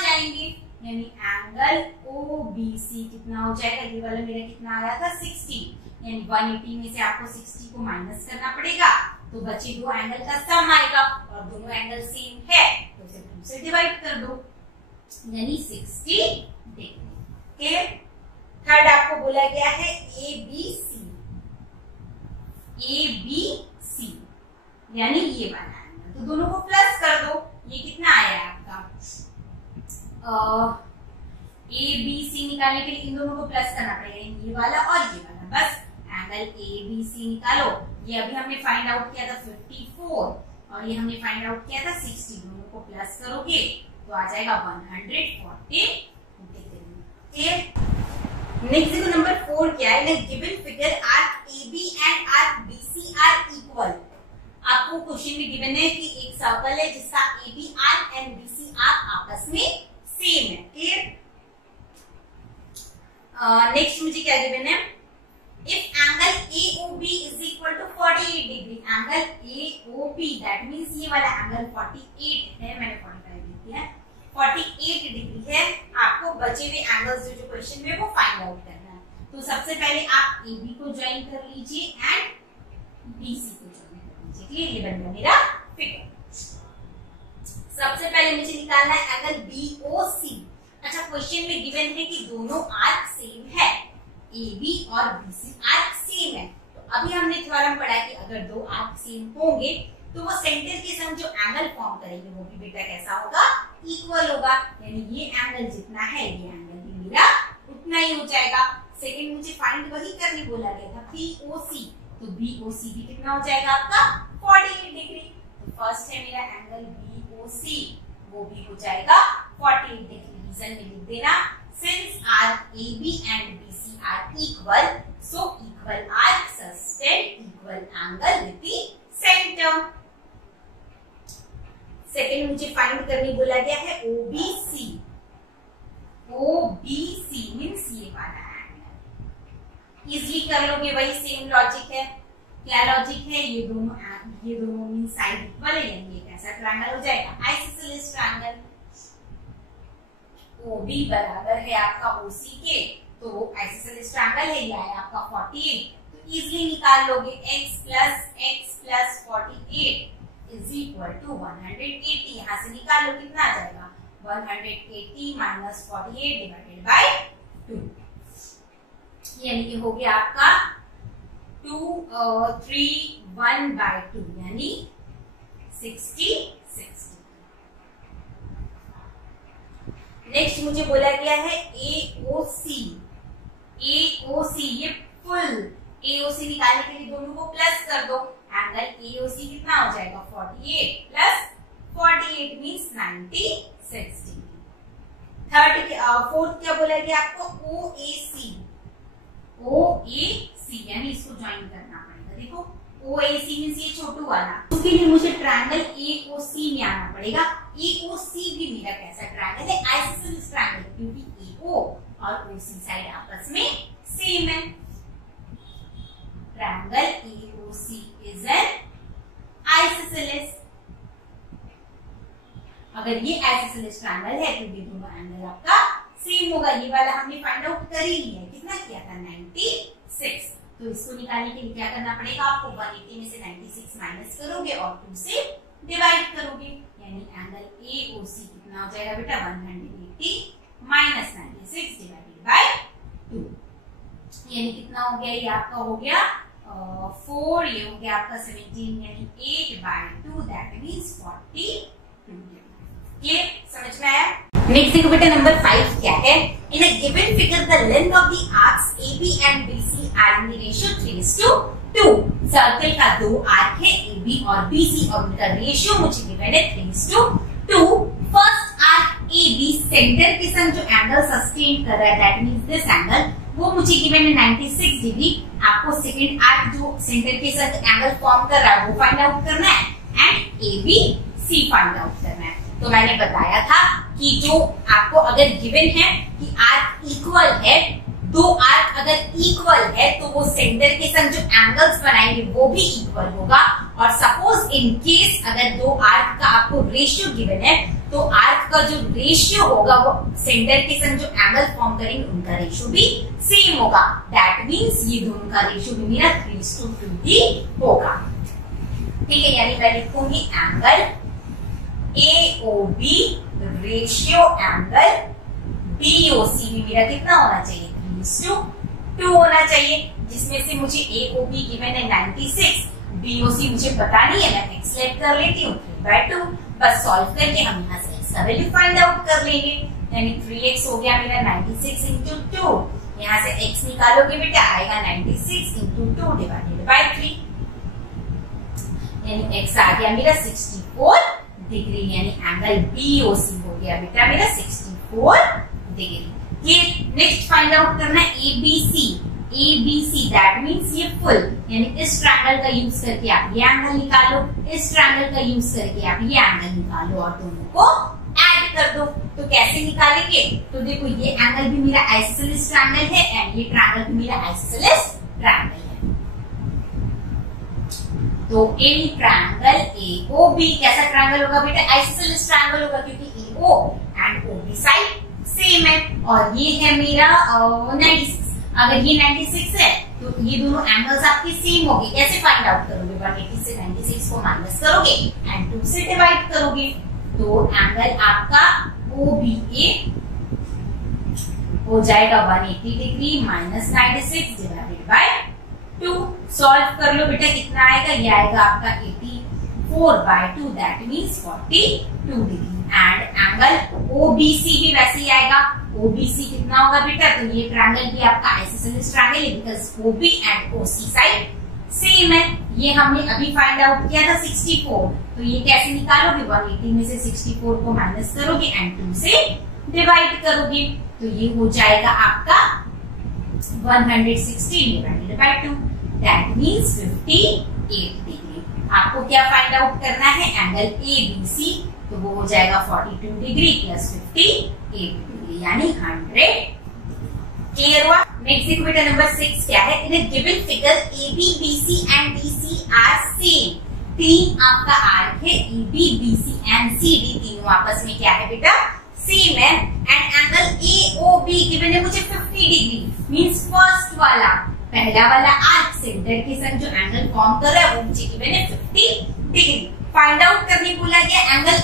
जाएंगे। यानी एंगल OBC कितना हो जाएगा, ये वाला मेरा कितना आया था 60, यानी 180 में से आपको 60 को माइनस करना पड़ेगा तो बचे दो एंगल का सम आएगा और दोनों एंगल सेम है तो इसे 2 से डिवाइड कर दो यानी 60 डिग्री। क्लियर। थर्ड आपको बोला गया है ABC। ABC यानी ये वाला एंगल, तो दोनों को प्लस कर दो। ये कितना आया आपका ABC निकालने के लिए इन दोनों को प्लस करना पड़ेगा, ये वाला और ये वाला। बस एंगल ABC निकालो। ये अभी हमने फाइंड आउट किया था 54 और ये हमने फाइंड आउट किया था 60, दोनों को प्लस करोगे तो आ जाएगा 140 डिग्री। क्लियर। नेक्स्ट नंबर 4 क्या है, given figure arc AB and arc BC are equal. आपको क्वेश्चन में गिवन है कि एक सर्कल है जिसका AB arc and BC arc आपस में सेम है। क्लियर। नेक्स्ट मुझे क्या गिवन है, if angle AOB is equal to 48 degree. Angle AOB that means ये वाला एंगल 48 है, मैंने 45 लिख दिया है, 48 डिग्री है। आपको बचे हुए एंगल्स जो क्वेश्चन में वो फाइंड आउट करना है। तो सबसे पहले आप AB को ज्वाइन कर लीजिए एंड BC को ज्वाइन कर लीजिए। क्लियर। ये बन गया मेरा फिगर। सबसे पहले मुझे निकालना है एंगल BOC। अच्छा, क्वेश्चन में गिवन है कि दोनों आर्क सेम है, AB और BC आर्क सेम है। तो अभी हमने थ्योरम पढ़ा कि अगर दो आर्क सेम होंगे तो वो सेंटर के संग जो एंगल फॉर्म करेंगे वो भी बेटा कैसा होगा, इक्वल होगा। यानी ये एंगल जितना है ये एंगल भी मेरा उतना ही हो जाएगा। सेकंड मुझे फाइंड वही करने बोला गया था BOC, तो BOC भी कितना हो जाएगा आपका 48 डिग्री। तो फर्स्ट है मेरा एंगल BOC, वो भी हो जाएगा 48 डिग्री। रीजन में लिख देना, since arc AB and BC are equal, so equal arc sustain equal angle with the centre. Second मुझे फाइंड करने बोला गया है OBC। OBC मींस ये वाला एंगल। इजीली कर लोगे, वही सेम लॉजिक है। क्या लॉजिक है, ये दोनों मींस साइड इक्वल है, यानी ये कैसा ट्रायंगल हो जाएगा, आइसोसेलेस ट्रायंगल। OB बराबर है आपका OC के, तो आइसोसेलेस ट्रायंगल है, ये आया आपका 48। तो इजीली निकाल लोगे x plus 48 is equal to 180। यहाँ से निकाल लो कितना आ जाएगा, 180 माइनस 48 डिवाइडेड बाय 2, यानी कि हो गया आपका 231/2 यानी 66। नेक्स्ट मुझे बोला गया है AOC। ये फुल AOC निकालने के लिए दोनों को प्लस कर दो। एंगल AOC कितना हो जाएगा 48 प्लस 48 मीन्स 96 डिग्री। फोर्थ क्या बोला गया आपको, OAC। OAC यानी इसको ज्वाइन करना पड़ेगा। देखो OAC मीन्स ये छोटू वाला, उसके लिए मुझे ट्रायंगल AOC में आना पड़ेगा। AOC भी मेरा कैसा ट्रायंगल है, आइसोसेलेस ट्रायंगल, क्योंकि AO और OC साइड आपस में सेम है। Triangle AOC is an isosceles. अगर ये आइसोसेलेस ट्रायंगल है तो ये दोनों एंगल आपका सेम होगा। ये वाला हमने फाइंड आउट कर ही लिया है, कितना किया था 96। तो इसको निकालने के लिए क्या करना पड़ेगा आपको, 180 में से 96 माइनस करोगे और 2 से डिवाइड करोगे, यानी एंगल AOC कितना हो जाएगा बेटा, 180 माइनस 96 डिवाइडेड बाय 2, यानी कितना हो गया, ये आपका हो गया 4, ये हो गया आपका 17, यानी 8/2, दैट मींस 42। क्लियर, समझ में आया? नेक्स्ट देखो बेटा नंबर 5 क्या है, in a given figure the length of the arcs AB and BC are in the ratio 3:2। Circle का 2 आर्क है AB और BC और उनका रेशियो मुझे गिवन है 3:2। फर्स्ट आर्क AB सेंटर के संग जो एंगल सस्टेन कर रहा है, दैट मींस दिस एंगल, वो मुझे गिवन है 96 डिग्री। आपको सेकंड आर्क जो सेंटर के साथ एंगल फॉर्म कर रहा है वो फाइंड आउट करना है एंड ABC फाइंड आउट करना है। तो मैंने बताया था कि जो आपको अगर गिवन है कि आर्क इक्वल है, 2 आर्क अगर इक्वल है तो वो सेंटर के संग जो एंगल्स बनाएंगे वो भी इक्वल होगा। और सपोज इन केस अगर 2 आर्क का आपको रेशियो गिवन है तो आर्क का जो रेशियो होगा वो सेंटर के संग जो एंगल फॉर्म करेंगे उनका रेशियो भी सेम होगा। दैट मींस ये दोनों का रेशियो भी मेरा 3:2 ही होगा। ठीक है, यानी मैं लिखूंगी angle AOB ratio angle BOC में मेरा कितना होना चाहिए, 3:2 होना चाहिए, जिसमें से मुझे AOB गिवन है 96, BOC मुझे पता नहीं है, मैं x लेट कर लेती हूँ 3/2। बस सॉल्व करके हम यहाँ से x का वैल्यू फाइंड आउट कर लेंगे, यानी 3x हो गया मेरा 96 into 2। यहाँ से x निकालोगे बेटा आएगा 96 into 2 डिवाइडेड बाय 3, यानी x आ गया मेरा 64 डिग्री, यानी एंगल BOC हो गया बेटा मेरा 64 डिग्री। ये नेक्स्ट फाइंड आउट करना है ABC दैट मींस ये फुल, यानी इस ट्रायंगल का यूज करके आप ये एंगल निकालो, इस ट्रायंगल का यूज करके आप ये एंगल निकालो और दोनों को ऐड कर दो। तो कैसे निकालेंगे, तो देखो ये एंगल भी मेरा आइसोसेलेस ट्रायंगल है एंड ये ट्रायंगल भी मेरा आइसोसेलेस ट्रायंगल है। तो एनी ट्रायंगल AOB कैसा ट्रायंगल होगा बेटा, आइसोसेलेस ट्रायंगल होगा, क्योंकि AO and OB side same है। और ये है मेरा 96, अगर ये 96 है तो ये दोनों एंगल्स आपके सेम होंगे। कैसे फाइंड आउट करोगे, 180 से 96 को माइनस करोगे एंड 2 से डिवाइड करोगे, तो एंगल आपका OBA हो जाएगा 180 degree minus 96 divided by 2। Solve कर लो बेटा, कितना आएगा, ये आएगा आपका 84/2, that means 42 degree. And angle OBC भी वैसे ही आएगा, OBC कितना होगा बेटा, तो ये ट्रायंगल भी आपका आइसोसेलेस ट्रायंगल है because OB and OC side same है। ये हमने अभी फाइंड आउट किया था 64, तो ये कैसे निकालोगे, 180 में से 64 को माइनस करोगे एंड 2 से डिवाइड करोगे, तो ये हो जाएगा आपका 160 divided by 2, that means 58 degree. आपको क्या फाइंड आउट करना है, एंगल ABC, तो वो हो जाएगा 42 डिग्री प्लस 58 डिग्री, यानी 100। क्लियर हुआ? नेक्स्ट देखो बेटा नंबर 6 क्या है, in a given figure AB, BC and DC are same. 3 आपका आर्क है AB, BC एंड CD, तीनों आपस में क्या है बेटा, सेम है। एंड एंगल AOB गिवन है मुझे 50 डिग्री, मींस फर्स्ट वाला, पहला वाला आर्क सेंटर के संग जो एंगल फॉर्म कर रहा है वो मुझे गिवन है 50 डिग्री। फाइंड आउट करने बोला गया एंगल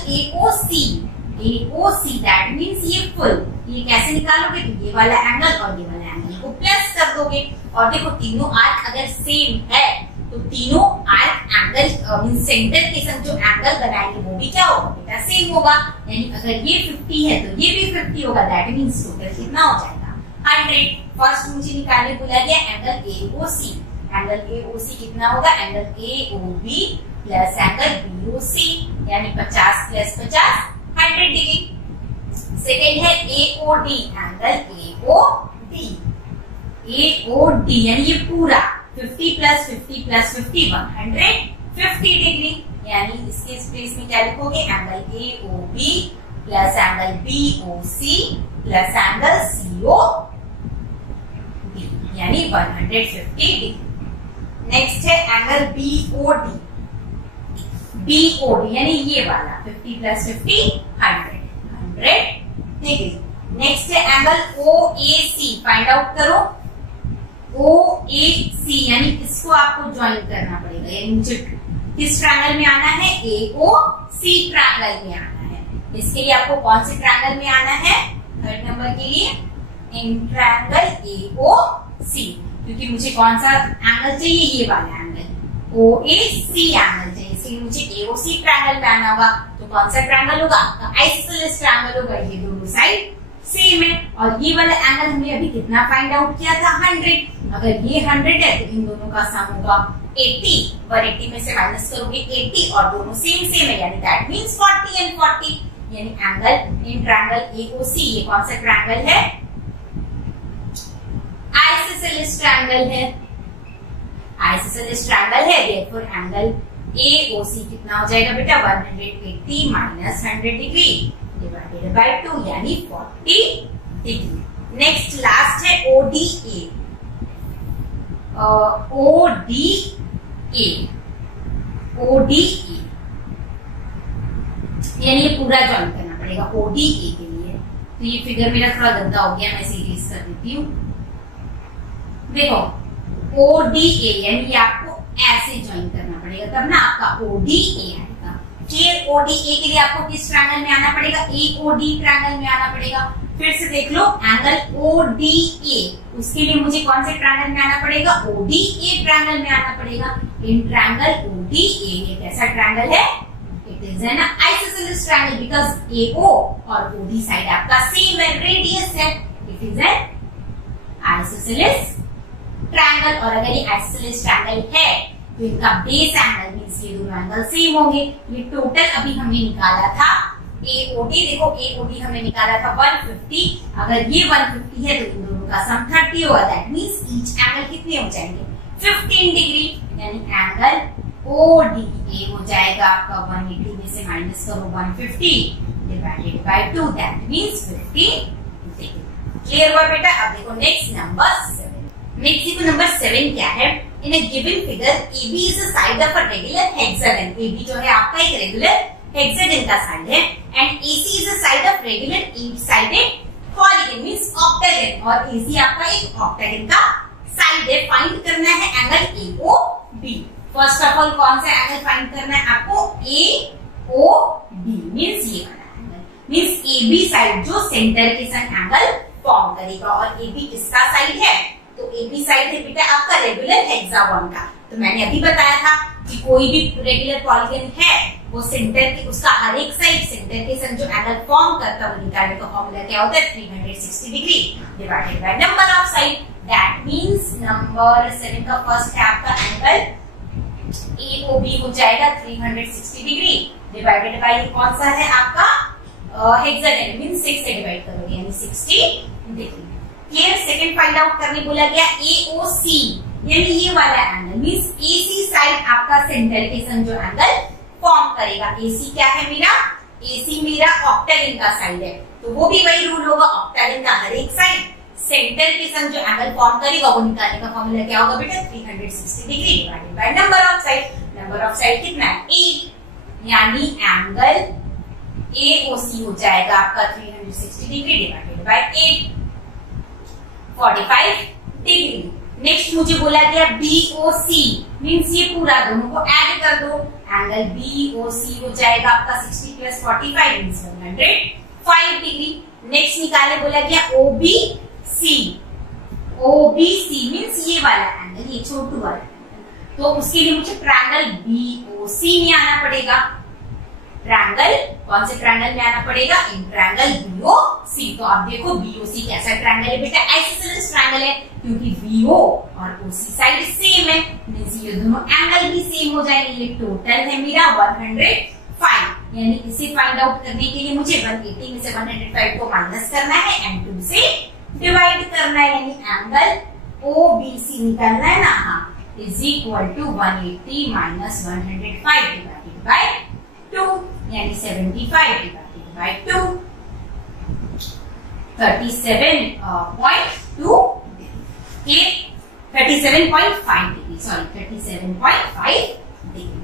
AOC दैट मींस ये फुल, ये कैसे निकालोगे, तो ये वाला एंगल और ये वाला एंगल को प्लस कर दोगे। और देखो तीनों आर्क अगर सेम है तो तीनों आर्क एंगल मींस सेंटर के संग जो एंगल बनाएंगे वो भी क्या होगा बेटा, सेम होगा। यानी अगर ये 50 है तो ये भी 50 होगा, दैट मींस टोटल कितना हो जाएगा 100। फर्स्ट मुझे निकालने बोला गया एंगल AOC, एंगल AOC कितना होगा, angle AOB plus angle BOC, यानी 50 प्लस 50 100 डिग्री। सेकेंड है AOD, एंगल AOD, AOD यानी ये पूरा 50 प्लस 50 प्लस 50 150 डिग्री, यानी इसके स्पेस में क्या लिखोगे, angle AOB plus angle BOC plus angle COD यानी 150 डिग्री। नेक्स्ट है एंगल BOD, BOD यानी ये वाला 50 प्लस 50 100 डिग्री। नेक्स्ट है एंगल OAC, फाइंड आउट करो OAC यानी इसको आपको ज्वाइन करना पड़ेगा, यानी मुझे किस ट्रायंगल में आना है, AOC ट्रायंगल में आना है। इसके लिए आपको कौन से ट्रायंगल में आना है, थर्ड नंबर के लिए इन ट्रायंगल AOC, क्योंकि मुझे कौन सा एंगल चाहिए, ये वाला एंगल OAC एंगल चाहिए, इसलिए मुझे AOC ट्रायंगल में आना होगा। तो कौन सा ट्रायंगल होगा, आपका आइसोसेलेस ट्रायंगल होगा, ये दोनों साइड सेम है। और ये वाला एंगल हमने अभी कितना फाइंड आउट किया था, 100। अगर ये 100 है तो इन दोनों का सम होगा 80, 180 में से माइनस करोगे 80 और दोनों सेम सेम है, यानी दैट मींस 40 एंड 40, यानी एंगल इन ट्रायंगल AOC, ये कौन सा ट्रायंगल है, आइसोसेलेस ट्रायंगल है, आइसोसेलेस ट्रायंगल है। देयरफॉर एंगल AOC कितना हो जाएगा बेटा, 180 माइनस 100 डिग्री डिवाइडेड बाय 2 यानी 40 डिग्री। नेक्स्ट लास्ट है ODA, ODA यानी ये पूरा ज्वाइन करना पड़ेगा ODA के लिए। तो ये फिगर मेरा थोड़ा गंदा हो गया, मैं सीरीज कर देती हूँ। देखो ODA यानी ये आपको ऐसे ज्वाइन करना पड़ेगा, तब ना आपका ODA आएगा। क्लियर, ODA के लिए आपको किस ट्रायंगल में आना पड़ेगा, AOD ट्रायंगल में आना पड़ेगा। फिर से देख लो एंगल ODA, उसके लिए मुझे कौन से ट्रायंगल में आना पड़ेगा, ODA ट्रायंगल में आना पड़ेगा। इन ट्रायंगल ODA ये कैसा ट्रायंगल है, it is an isosceles triangle because AO और OD साइड आपका सेम है, रेडियस है, it is an isosceles triangle. और अगर ये आइसोसेलेस ट्रायंगल है तो इनका बेस एंगल मींस ये दोनों एंगल सेम होंगे। ये टोटल अभी हमने निकाला था AOD, देखो AOD हमने निकाला था 150, अगर ये 150 है तो इन दोनों का सम 30 होगा, दैट मींस ईच एंगल कितने हो जाएंगे, 15 डिग्री, यानी एंगल ODA हो जाएगा आपका 180 में से माइनस करो 150 divided by 2, that means 15 degree. Clear हुआ बेटा। अब देखो नेक्स्ट नंबर 7। नेक्स्ट देखो नंबर 7 क्या है, इन a given figure AB is the side of a regular hexagon, AB जो है आपका एक रेगुलर हेक्सागन का साइड है, and AC is the side of regular eight-sided polygon means octagon, और AC आपका एक ऑक्टागन का साइड है। फाइंड करना है angle AOB। First of all कौन सा एंगल फाइंड करना है आपको, AOB मींस ये वाला एंगल, मींस AB साइड जो सेंटर के संग एंगल फॉर्म करेगा। और AB किसका साइड है, तो AB साइड है बेटा आपका रेगुलर हेक्सागन का। तो मैंने अभी बताया था कि कोई भी रेगुलर पॉलीगन है वो सेंटर के, उसका हर एक साइड सेंटर के संग जो एंगल फॉर्म करता है वो निकालने का फॉर्मूला क्या होता है, 360 degree divided by number of side, that means number 7 का फर्स्ट है आपका एंगल AOB हो जाएगा 360 डिग्री डिवाइडेड बाय कौन सा है आपका हेक्सागन, मींस 6 से डिवाइड करोगे यानी 60 degree. Clear. Second find out करने बोला गया AOC यानी ये वाला एंगल, मींस AC साइड आपका सेंटर के संग जो एंगल फॉर्म करेगा। AC क्या है मेरा, AC मेरा ऑक्टागन का साइड है, तो वो भी वही रूल होगा, ऑक्टागन का हर एक साइड सेंटर के संग जो एंगल फॉर्म करेगा वो निकालने का फॉर्मूला क्या होगा बेटा, 360 degree divided by number of side. Number of side कितना है, 8, यानी एंगल AOC हो जाएगा आपका 360 degree divided bye 8, 45 degree. Next मुझे बोला गया BOC मींस ये पूरा दोनों को ऐड कर दो, एंगल BOC हो जाएगा आपका 60 प्लस 45 मींस 105 डिग्री। नेक्स्ट निकालने बोला गया OBC, OBC मींस ये वाला एंगल, ये छोटू वाला एंगल, तो उसके लिए मुझे ट्रायंगल BOC में आना पड़ेगा। ट्रायंगल कौन से ट्रायंगल में आना पड़ेगा, इन ट्रायंगल BOC। तो आप देखो BOC कैसा ट्रायंगल है बेटा, आइसोसेलेस ट्रायंगल है, क्योंकि BO और OC साइड सेम है, मींस ये दोनों एंगल भी सेम हो जाएंगे। ये टोटल है मेरा 105। यानी इसे फाइंड आउट करने के लिए मुझे 180 में से 105 को माइनस करना है एंड 2 से डिवाइड करना है, यानी एंगल OBC निकालना है ना, हाँ, is equal to 180 minus 105 divided by 2, यानी 75 divided by 2, 37.5 degree, sorry 37.5 degree.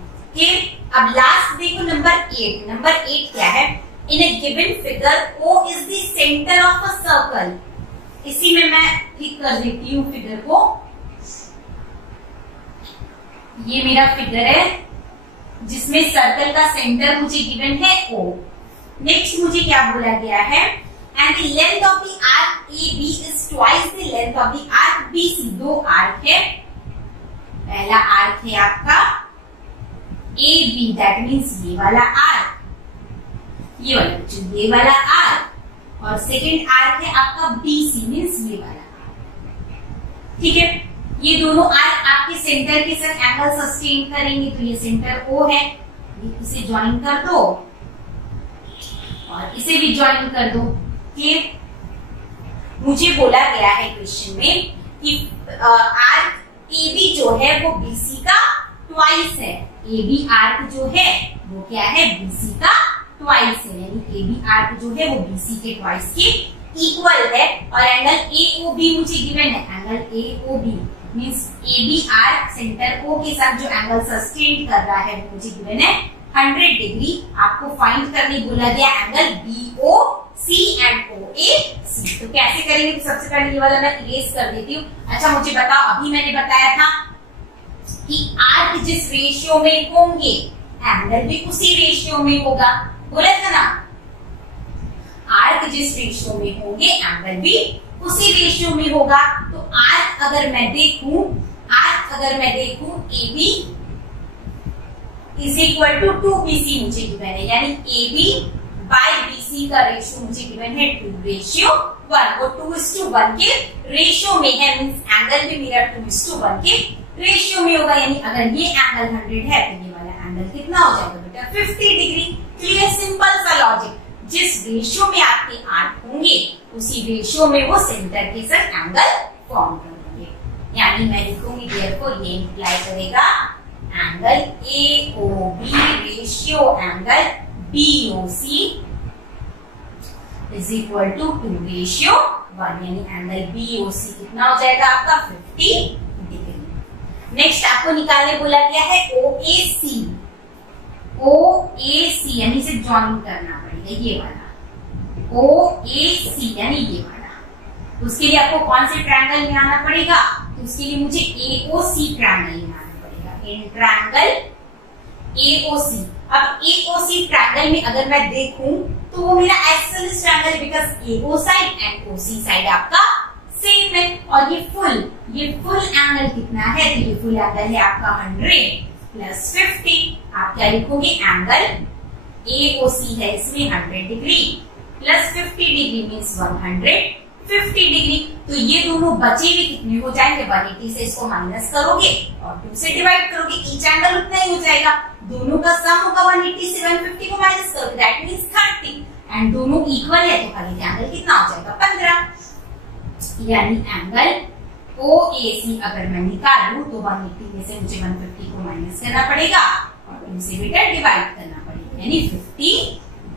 अब लास्ट देखो नंबर 8। नंबर 8 क्या है? In a given figure O is the centre of a circle. इसी में मैं क्लिक कर देती हूँ फिगर को। ये मेरा फिगर है जिसमें सर्कल का सेंटर मुझे गिवन है O। नेक्स्ट मुझे क्या बोला गया है? And the length of the arc AB is twice the length of the arc BC। दो आर्क है, पहला आर्क है आपका AB, दैट मीन्स ये वाला आर्क, ये वाला आर्क, और सेकेंड आर्क है आपका BC मीन्स ये वाला आर्क। ठीक है, ये दोनों आर्क आपके सेंटर के साथ एंगल सस्टेन करेंगे, तो ये सेंटर O है, इसे ज्वाइन कर दो और इसे भी ज्वाइन कर दो। क्लियर? मुझे बोला गया है क्वेश्चन में कि आर्क AB जो है वो BC का ट्वाइस है। AB आर्क जो है वो क्या है? BC का ट्वाइस है, यानी AB आर्क जो है वो BC के ट्वाइस के इक्वल है। और एंगल AOB मुझे गिवन है, angle AOB means AB arc centre O के साथ जो एंगल सस्टेन कर रहा है वो मुझे गिवन है 100 डिग्री। आपको फाइंड करने बोला गया एंगल BOC एंड OAC। तो कैसे करेंगे? तो सबसे पहले ये वाला मैं इरेज कर देती हूँ। अच्छा मुझे बताओ, अभी मैंने बताया था कि आर्क जिस रेशियो में होंगे एंगल भी उसी रेशियो में होगा, बोला था ना। आर्क जिस रेशियो में होंगे एंगल भी उसी रेशियो में होगा। तो आर्क अगर मैं देखूं AB is equal to 2BC मुझे गिवन है, यानी AB बाय BC का रेशियो मुझे गिवन है 2:1। वो 2:1 के रेशियो में है, मींस एंगल भी मेरा 2:1 के रेशियो में होगा। यानी अगर ये एंगल 100 है तो ये वाला एंगल कितना हो जाएगा बेटा? 50 डिग्री। क्लियर? सिंपल सा लॉजिक। जिस रेशियो में आपके आर्क होंगे उसी रेशियो में वो सेंटर के साथ एंगल फॉर्म करेंगे। यानी मैं लिखूंगी देयरफॉर ये इंप्लाई करेगा angle AOB ratio angle BOC is equal to 2:1, यानी एंगल BOC कितना हो जाएगा आपका? 50 डिग्री। नेक्स्ट आपको निकालने बोला गया है OAC यानी इसे ज्वाइन करना पड़ेगा, ये वाला OAC यानी ये वाला। उसके लिए आपको कौन से ट्रायंगल में आना पड़ेगा? तो उसके लिए मुझे AOC ट्रायंगल में आना पड़ेगा, इन ट्रायंगल AOC। अब AOC ट्रायंगल में अगर मैं देखूं तो वो मेरा isosceles triangle, because AO side and OC side आपका सेम है। और ये फुल एंगल कितना है? तो ये फुल एंगल है आपका 100 प्लस 50। आप क्या लिखोगे? एंगल AOC है इसमें 100 degree plus 50 degree means 150 degree. तो ये दोनों बचे हुए कितने हो जाएंगे? 180 से इसको माइनस करोगे और 2 से डिवाइड करोगे, ईच एंगल उतना ही हो जाएगा। दोनों का सम होगा 180 से 150 को माइनस करोगे, दैट मींस 30। एंड दोनों इक्वल है तो खाली एंगल कितना हो जाएगा? 15। यानी एंगल OAC अगर मैं निकालूं तो 180 में से मुझे 150 को माइनस करना पड़ेगा और 2 से बेटा डिवाइड करना पड़ेगा, यानी 50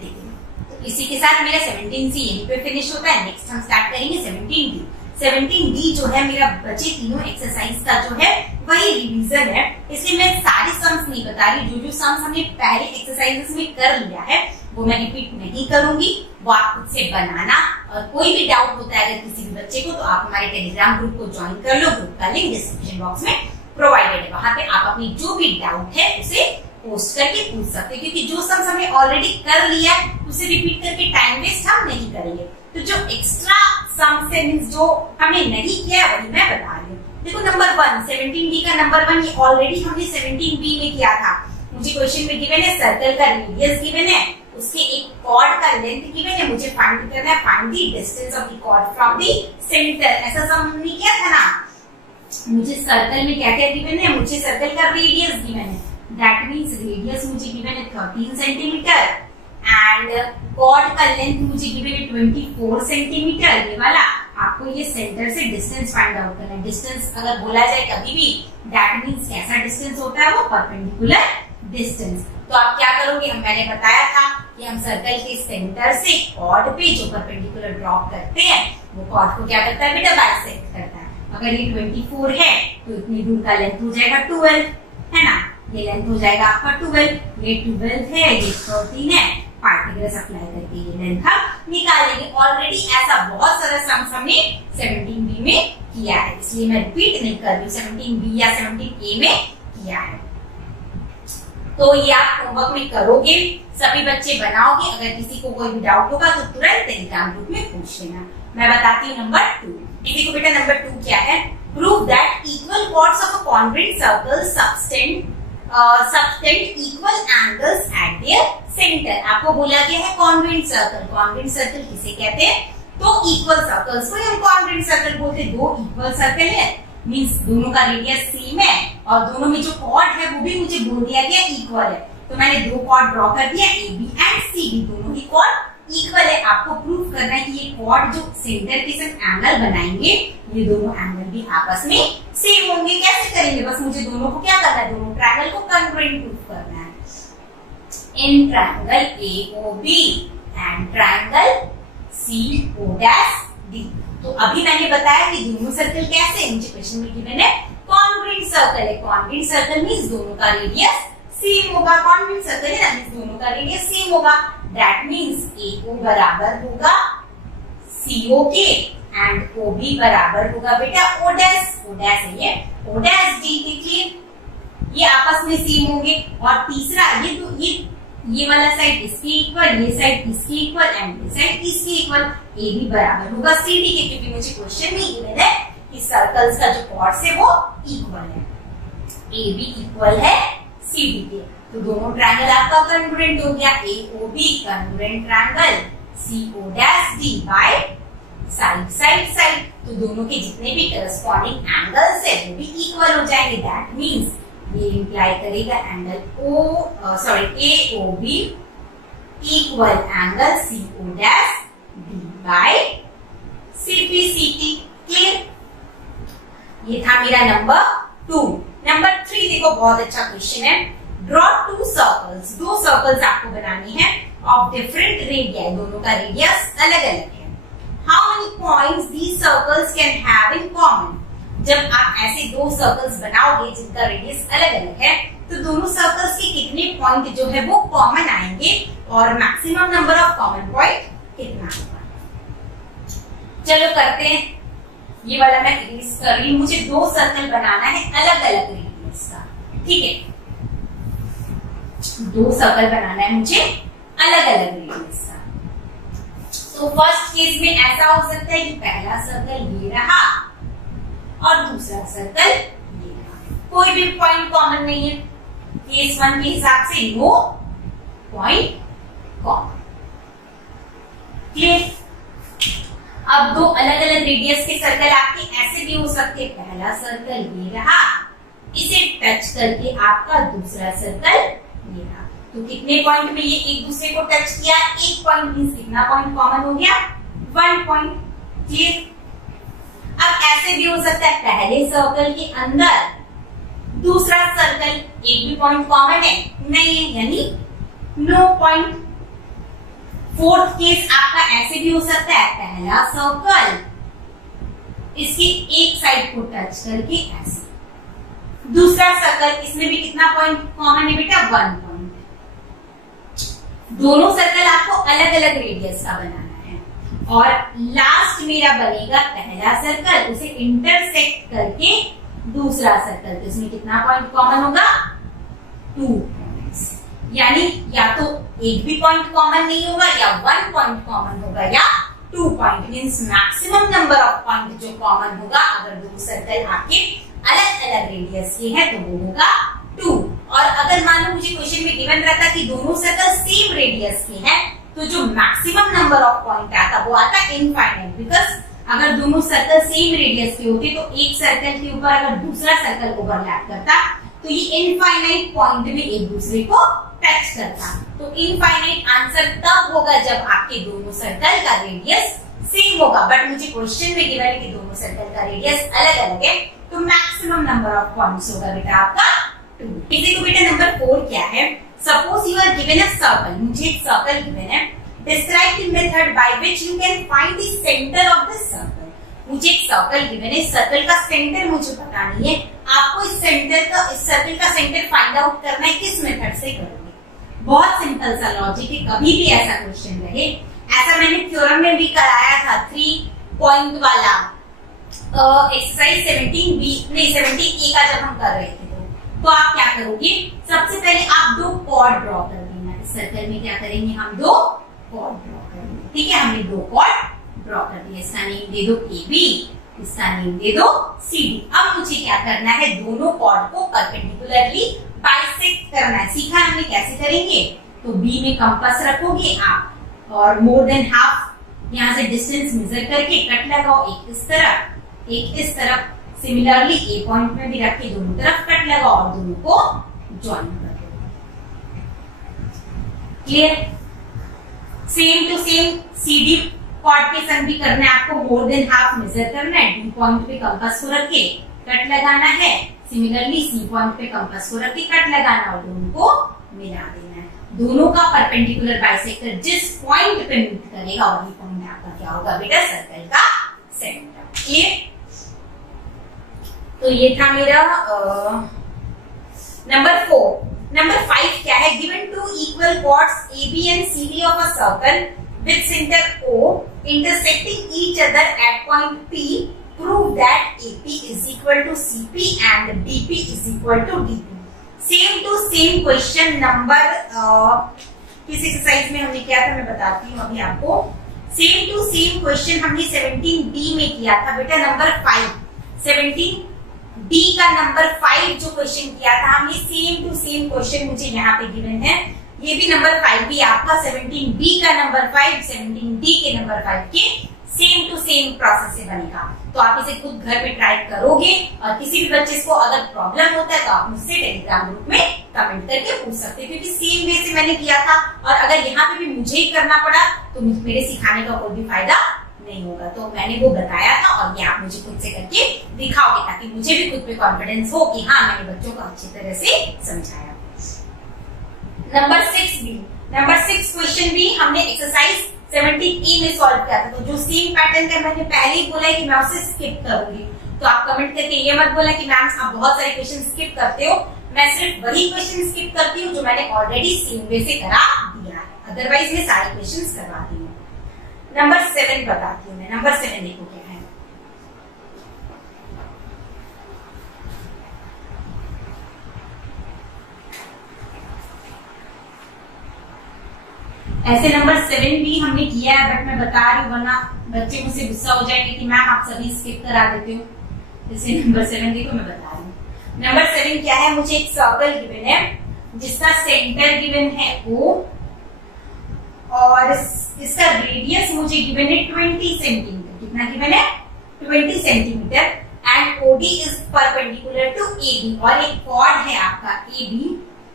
डिग्री। तो इसी के साथ मेरा 17C यहीं पे फिनिश होता है। नेक्स्ट हम स्टार्ट करेंगे 17D। 17D जो है मेरा बचे तीनों एक्सरसाइज का जो है वही रिवीजन है, इसलिए मैं सारे सम्स नहीं बता रही। जो सम्स हमने पहले एक्सरसाइजेस में कर लिया है वो मैं रिपीट नहीं करूंगी, वो आप खुद से बनाना। और कोई भी डाउट होता है अगर किसी भी बच्चे को तो आप हमारे टेलीग्राम ग्रुप को ज्वाइन कर लो। ग्रुप का लिंक डिस्क्रिप्शन बॉक्स में प्रोवाइडेड है, वहां पे आप अपनी जो भी डाउट है उसे पोस्ट करके पूछ सकते हैं। क्योंकि जो सम्स हमने ऑलरेडी कर लिया है उसे रिपीट करके टाइम वेस्ट हम नहीं करेंगे। तो जो एक्स्ट्रा सम्स है मींस जो हमने नहीं किया वही मैं बता रही हूँ। देखो नंबर 1 17D का नंबर 1 ये ऑलरेडी हमने 17B में किया था। मुझे क्वेश्चन में गिवन है सर्कल का रेडियस गिवन है, उसके एक कॉर्ड का लेंथ गिवन है, मुझे फाइंड करना है find the distance of the chord from the centre. ऐसा सम हमने किया था ना। मुझे सर्कल में क्या क्या गिवन है? मुझे सर्कल का रेडियस गिवन है, दैट मींस रेडियस मुझे गिवन है 13 सेंटीमीटर एंड कॉर्ड का लेंथ मुझे गिवन है 24 सेंटीमीटर। ये वाला आपको ये सेंटर से डिस्टेंस फाइंड आउट करना है। डिस्टेंस अगर बोला जाए कभी भी दैट मींस कैसा डिस्टेंस होता है, वो परपेंडिकुलर डिस्टेंस। तो आप क्या करोगे, हम मैंने बताया था कि हम सर्कल के सेंटर से कॉर्ड पे जो परपेंडिकुलर ड्रॉप करते हैं वो कॉर्ड को क्या करता है बेटा, बाइसेक्ट करता है। अगर ये 24 है तो इतनी दूर का लेंथ हो जाएगा 12, है ना, ये लेंथ हो जाएगा आपका 12, ये 12 है, ये 13 है, पार्टिकुलर्स अप्लाई करके ये लेंथ हम निकालेंगे। ऑलरेडी ऐसा बहुत सारा सम्स हमने 17B में किया है, इसलिए मैं रिपीट नहीं कर रही हूँ, 17B या 17A में किया है। तो ये आप होमवर्क में करोगे, सभी बच्चे बनाओगे। अगर किसी को कोई भी डाउट होगा तो तुरंत टेलीग्राम ग्रुप में पूछ लेना। मैं बताती हूँ नंबर 2। किसी को बेटा नंबर 2 क्या है, prove that equal chords of a congruent circle subtend equal angles at their centre. आपको बोला गया है कॉन्ग्रुएंट सर्कल। कॉन्ग्रुएंट सर्कल किसे कहते हैं, तो इक्वल सर्कल्स को हम कॉन्ग्रुएंट सर्कल बोलते हैं। दो इक्वल सर्कल है मींस दोनों का रेडियस सेम है और दोनों में जो कॉर्ड है वो भी मुझे बोल दिया गया इक्वल है। तो मैंने दो कॉर्ड ड्रॉ कर दिया, AB एंड CD, दोनों की कॉर्ड इक्वल है। आपको प्रूफ करना है कि ये कॉर्ड जो सेंटर के साथ एंगल बनाएंगे ये दोनों एंगल भी आपस में सेम होंगे। कैसे करेंगे, बस मुझे दोनों को क्या करना है, दोनों ट्रायंगल को कॉन्ग्रुएंट प्रूफ करना है। इन triangle AOB and triangle CO'D। तो अभी मैंने बताया कि दोनों सर्कल कैसे हैं, मुझे क्वेश्चन में गिवन है कॉन्ग्रुएंट सर्कल है। कॉन्ग्रुएंट सर्कल मींस दोनों का रेडियस सेम होगा। कॉन्ग्रुएंट सर्कल है ना, मींस दोनों का रेडियस सेम होगा। दैट मींस AO बराबर होगा CO के एंड OB बराबर होगा बेटा O'। O' है ये O'D के, ये आपस में सेम होंगे। और तीसरा ये वाला साइड इसके इक्वल, ये साइड इसके इक्वल एंड ये साइड इसके इक्वल। AB बराबर होगा CD के, क्योंकि मुझे क्वेश्चन में गिवन है कि सर्कल्स का जो कॉर्ड्स है वो इक्वल है। AB इक्वल है CD के, तो दोनों ट्रायंगल आपका कॉन्ग्रुएंट हो गया। AOB congruent triangle CO'D by side side side. तो दोनों के जितने भी करस्पॉन्डिंग एंगल्स है वो भी इक्वल हो जाएंगे। दैट मींस ये इंप्लाई करेगा angle AOB equal angle CO'D by CPCT। Clear, ये था मेरा नंबर 2। नंबर 3 देखो, बहुत अच्छा क्वेश्चन है। ड्रॉ 2 सर्कल्स, 2 सर्कल्स आपको बनानी है ऑफ डिफरेंट रेडियस, दोनों का रेडियस अलग अलग है। How many points these circles can have in common. जब आप ऐसे 2 सर्कल्स बनाओगे जिनका रेडियस अलग अलग है तो दोनों सर्कल्स के कितने पॉइंट जो है वो कॉमन आएंगे और maximum number of common point कितना होगा। चलो करते हैं, ये वाला मैं इरेज कर रही हूं। मुझे 2 सर्कल बनाना है अलग अलग रेडियस का, ठीक है, 2 सर्कल बनाना है मुझे अलग अलग रेडियस का। तो फर्स्ट केस में ऐसा हो सकता है कि पहला सर्कल ये रहा और दूसरा सर्कल ये रहा, कोई भी पॉइंट कॉमन नहीं है। केस 1 के हिसाब से नो पॉइंट कॉमन। क्लियर, अब 2 अलग अलग रेडियस के सर्कल आपके ऐसे भी हो सकते हैं। पहला सर्कल ये रहा, इसे टच करके आपका दूसरा सर्कल ये रहा, तो कितने पॉइंट में ये एक दूसरे को टच किया, 1 पॉइंट मींस कितना पॉइंट कॉमन हो गया, 1 पॉइंट। क्लियर, अब ऐसे भी हो सकता है पहले सर्कल के अंदर दूसरा सर्कल, एक भी पॉइंट कॉमन है नहीं है, यानी नो पॉइंट। फोर्थ केस आपका ऐसे भी हो सकता है पहला सर्कल इसकी एक साइड को टच करके ऐसे, दूसरा सर्कल इसमें भी कितना पॉइंट कॉमन है बेटा, 1 पॉइंट। दोनों सर्कल आपको अलग अलग रेडियस का बनाना है और लास्ट मेरा बनेगा पहला सर्कल, उसे इंटरसेक्ट करके दूसरा सर्कल, तो इसमें कितना पॉइंट कॉमन होगा, 2 पॉइंट्स। यानी या तो एक भी पॉइंट कॉमन नहीं होगा या 1 पॉइंट कॉमन होगा या 2 point, means maximum number of point जो कॉमन होगा अगर 2 सर्कल आपके अलग अलग रेडियस के हैं तो वो होगा 2। और अगर मान लो मुझे क्वेश्चन में गिवन रहता कि दोनों सर्कल सेम रेडियस के हैं तो जो मैक्सिमम नंबर ऑफ पॉइंट आता वो आता इनफाइनाइट, बिकॉज अगर दोनों सर्कल सेम रेडियस के होते तो एक सर्कल के ऊपर अगर दूसरा सर्कल ओवरलैप करता तो ये इनफाइनाइट पॉइंट में एक दूसरे को टच करता। तो इनफाइनाइट आंसर तब होगा जब आपके दोनों सर्कल का रेडियस सेम होगा। बट मुझे क्वेश्चन में गिवन है कि दोनों सर्कल का रेडियस अलग अलग है, तो मैक्सिमम नंबर ऑफ पॉइंट्स होगा बेटा आपका 2। इसी को बेटा नंबर 4 क्या है, suppose you are given a circle, मुझे एक सर्कल गिवन है, describe the method by which you can find the centre of the circle. मुझे एक सर्कल गिवन है, सर्कल का सेंटर मुझे पता नहीं है, आपको इस सर्कल का सेंटर फाइंड आउट करना है, किस मेथड से करोगे? बहुत सिंपल सा लॉजिक है, कभी भी ऐसा क्वेश्चन रहे, ऐसा मैंने थ्योरम में भी कराया था 3 पॉइंट वाला एक्सरसाइज 17A का जब हम कर रहे थे। तो आप क्या करोगे, सबसे पहले आप 2 कॉर्ड ड्रॉ कर देना। इस सर्कल में क्या करेंगे, हम 2 कॉर्ड ड्रॉ करेंगे। ठीक है, हमने 2 कॉर्ड ड्रॉ कर दिया, इसका नेम दे दो AB, इसका नेम दे दो CD। अब मुझे क्या करना है, दोनों कॉर्ड को परपेंडिकुलरली बाइसेक्ट करना है। सीखा हमने कैसे करेंगे, तो B में कंपास रखोगे आप और मोर देन हाफ यहाँ से डिस्टेंस मेजर करके कट लगाओ, एक इस तरफ एक इस तरफ। सिमिलरली A पॉइंट में भी रख के दोनों तरफ कट लगाओ और दोनों को ज्वाइन कर दो। Clear? Same to same CD chord के संग भी करना है आपको, मोर देन हाफ मेजर करना है, D पॉइंट पे कंपास को रख के कट लगाना है। सिमिलरली C पॉइंट पे कंपास को रख के कट लगाना और दोनों को मिला देना है। दोनों का परपेंडिकुलर बाइसेक्टर जिस पॉइंट पे मीट करेगा वही पॉइंट आपका क्या होगा बेटा, सर्कल का सेंटर। क्लियर? तो ये था मेरा नंबर 4। नंबर 5 क्या है, given 2 equal chords AB and CD of a circle with center O intersecting each other at point P, prove that AP is equal to CP and BP is equal to DP। Same to same question number किस एक्सरसाइज में हमने किया था मैं बताती हूँ अभी आपको। सेम टू सेम क्वेश्चन हमने 17B में किया था बेटा, नंबर 5। 17B का नंबर 5 जो क्वेश्चन किया था हमने, सेम टू सेम क्वेश्चन मुझे यहाँ पे गिवन है। ये भी नंबर 5 भी आपका 17B का नंबर 5 17D के नंबर 5 के सेम टू सेम प्रोसेस से बनेगा। तो आप इसे खुद घर पे ट्राई करोगे और किसी भी बच्चे को अगर प्रॉब्लम होता है तो आप मुझसे टेलीग्राम ग्रुप में कमेंट करके पूछ सकते हैं, क्योंकि सेम वे से मैंने किया था और अगर यहाँ पे भी मुझे ही करना पड़ा तो मेरे सिखाने का कोई भी फायदा नहीं होगा। तो मैंने वो बताया था और ये आप मुझे खुद से करके दिखाओगे ताकि मुझे भी खुद पे कॉन्फिडेंस हो कि हाँ मैंने बच्चों को अच्छी तरह से समझाया। नंबर 6 क्वेश्चन भी हमने एक्सरसाइज 17A में सॉल्व किया था। तो जो सेम पैटर्न का मैंने पहले ही बोला है कि मैं उसे स्किप करूंगी, तो आप कमेंट करके ये मत बोला कि मैम आप बहुत सारे क्वेश्चन स्किप करते हो। मैं सिर्फ वही क्वेश्चन स्किप करती हूँ जो मैंने ऑलरेडी सेम वे से करा दिया है, अदरवाइज मैं सारे क्वेश्चन करवाती हूँ। नंबर 7 बताती हूँ मैं। नंबर 7 देखो क्या है, ऐसे नंबर 7 भी हमने किया है, बट मैं बता रही हूँ वरना बच्चे मुझसे गुस्सा हो जाएंगे कि मैम आप सभी स्किप करा देते हो। जैसे नंबर 7 देखो मैं बता रही हूँ। नंबर 7 क्या है, मुझे एक सर्कल गिवन है जिसका सेंटर गिवन है O और इसका रेडियस मुझे गिवन है 20 सेंटीमीटर। कितना गिवन है? 20 centimetre. And OD is perpendicular to AB और एक कॉर्ड है आपका AB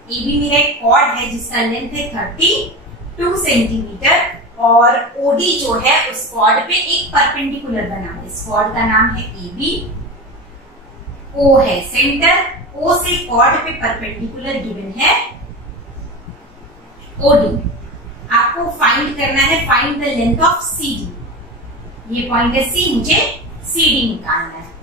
मेरा एक कॉर्ड है जिसका लेंथ है 32 सेंटीमीटर और OD जो है उस कॉर्ड पे एक परपेंडिकुलर बना है। इस कॉर्ड का नाम है AB, O है सेंटर, O से कॉर्ड पे परपेंडिकुलर गिवन है OD। आपको फाइंड करना है, find the length of CD। ये पॉइंट है C, मुझे CD निकालना है।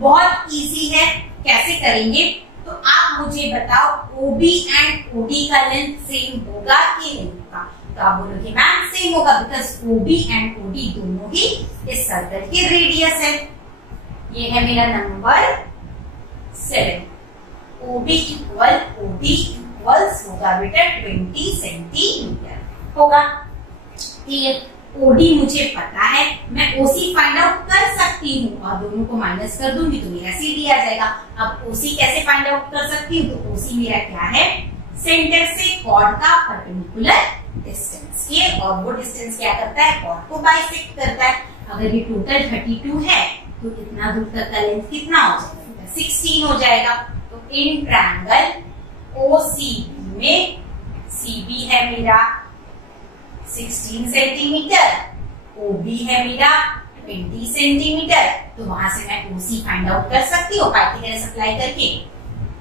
बहुत इजी है, कैसे करेंगे तो आप मुझे बताओ OB एंड OD का लेंथ सेम होगा कि नहीं होगा? तो आप बोलोगे मैम सेम होगा बिकॉज OB एंड OD दोनों ही इस सर्कल के रेडियस है। ये है मेरा number 7। OB equal OD equals होगा बेटा 20 सेंटीमीटर होगा। क्लियर? OD मुझे पता है, मैं OC फाइंड आउट कर सकती हूँ और दोनों को माइनस कर दूंगी तो मेरा CD आ जाएगा। अब OC कैसे फाइंड आउट कर सकती हूँ? तो OC मेरा क्या है? सेंटर से कॉर्ड का परपेंडिकुलर डिस्टेंस। ये और वो डिस्टेंस क्या करता है? कॉर्ड को बाइसेक्ट करता है। अगर ये टोटल 32 है तो इतना दूर तक का लेंथ कितना हो जाएगा? 16 हो जाएगा। तो इन ट्रायंगल OCB में CB है मेरा 16 सेंटीमीटर, OB है मेरा 20 सेंटीमीटर, तो वहां से मैं OC फाइंड आउट कर सकती हूँ पाइथागोरस अप्लाई करके,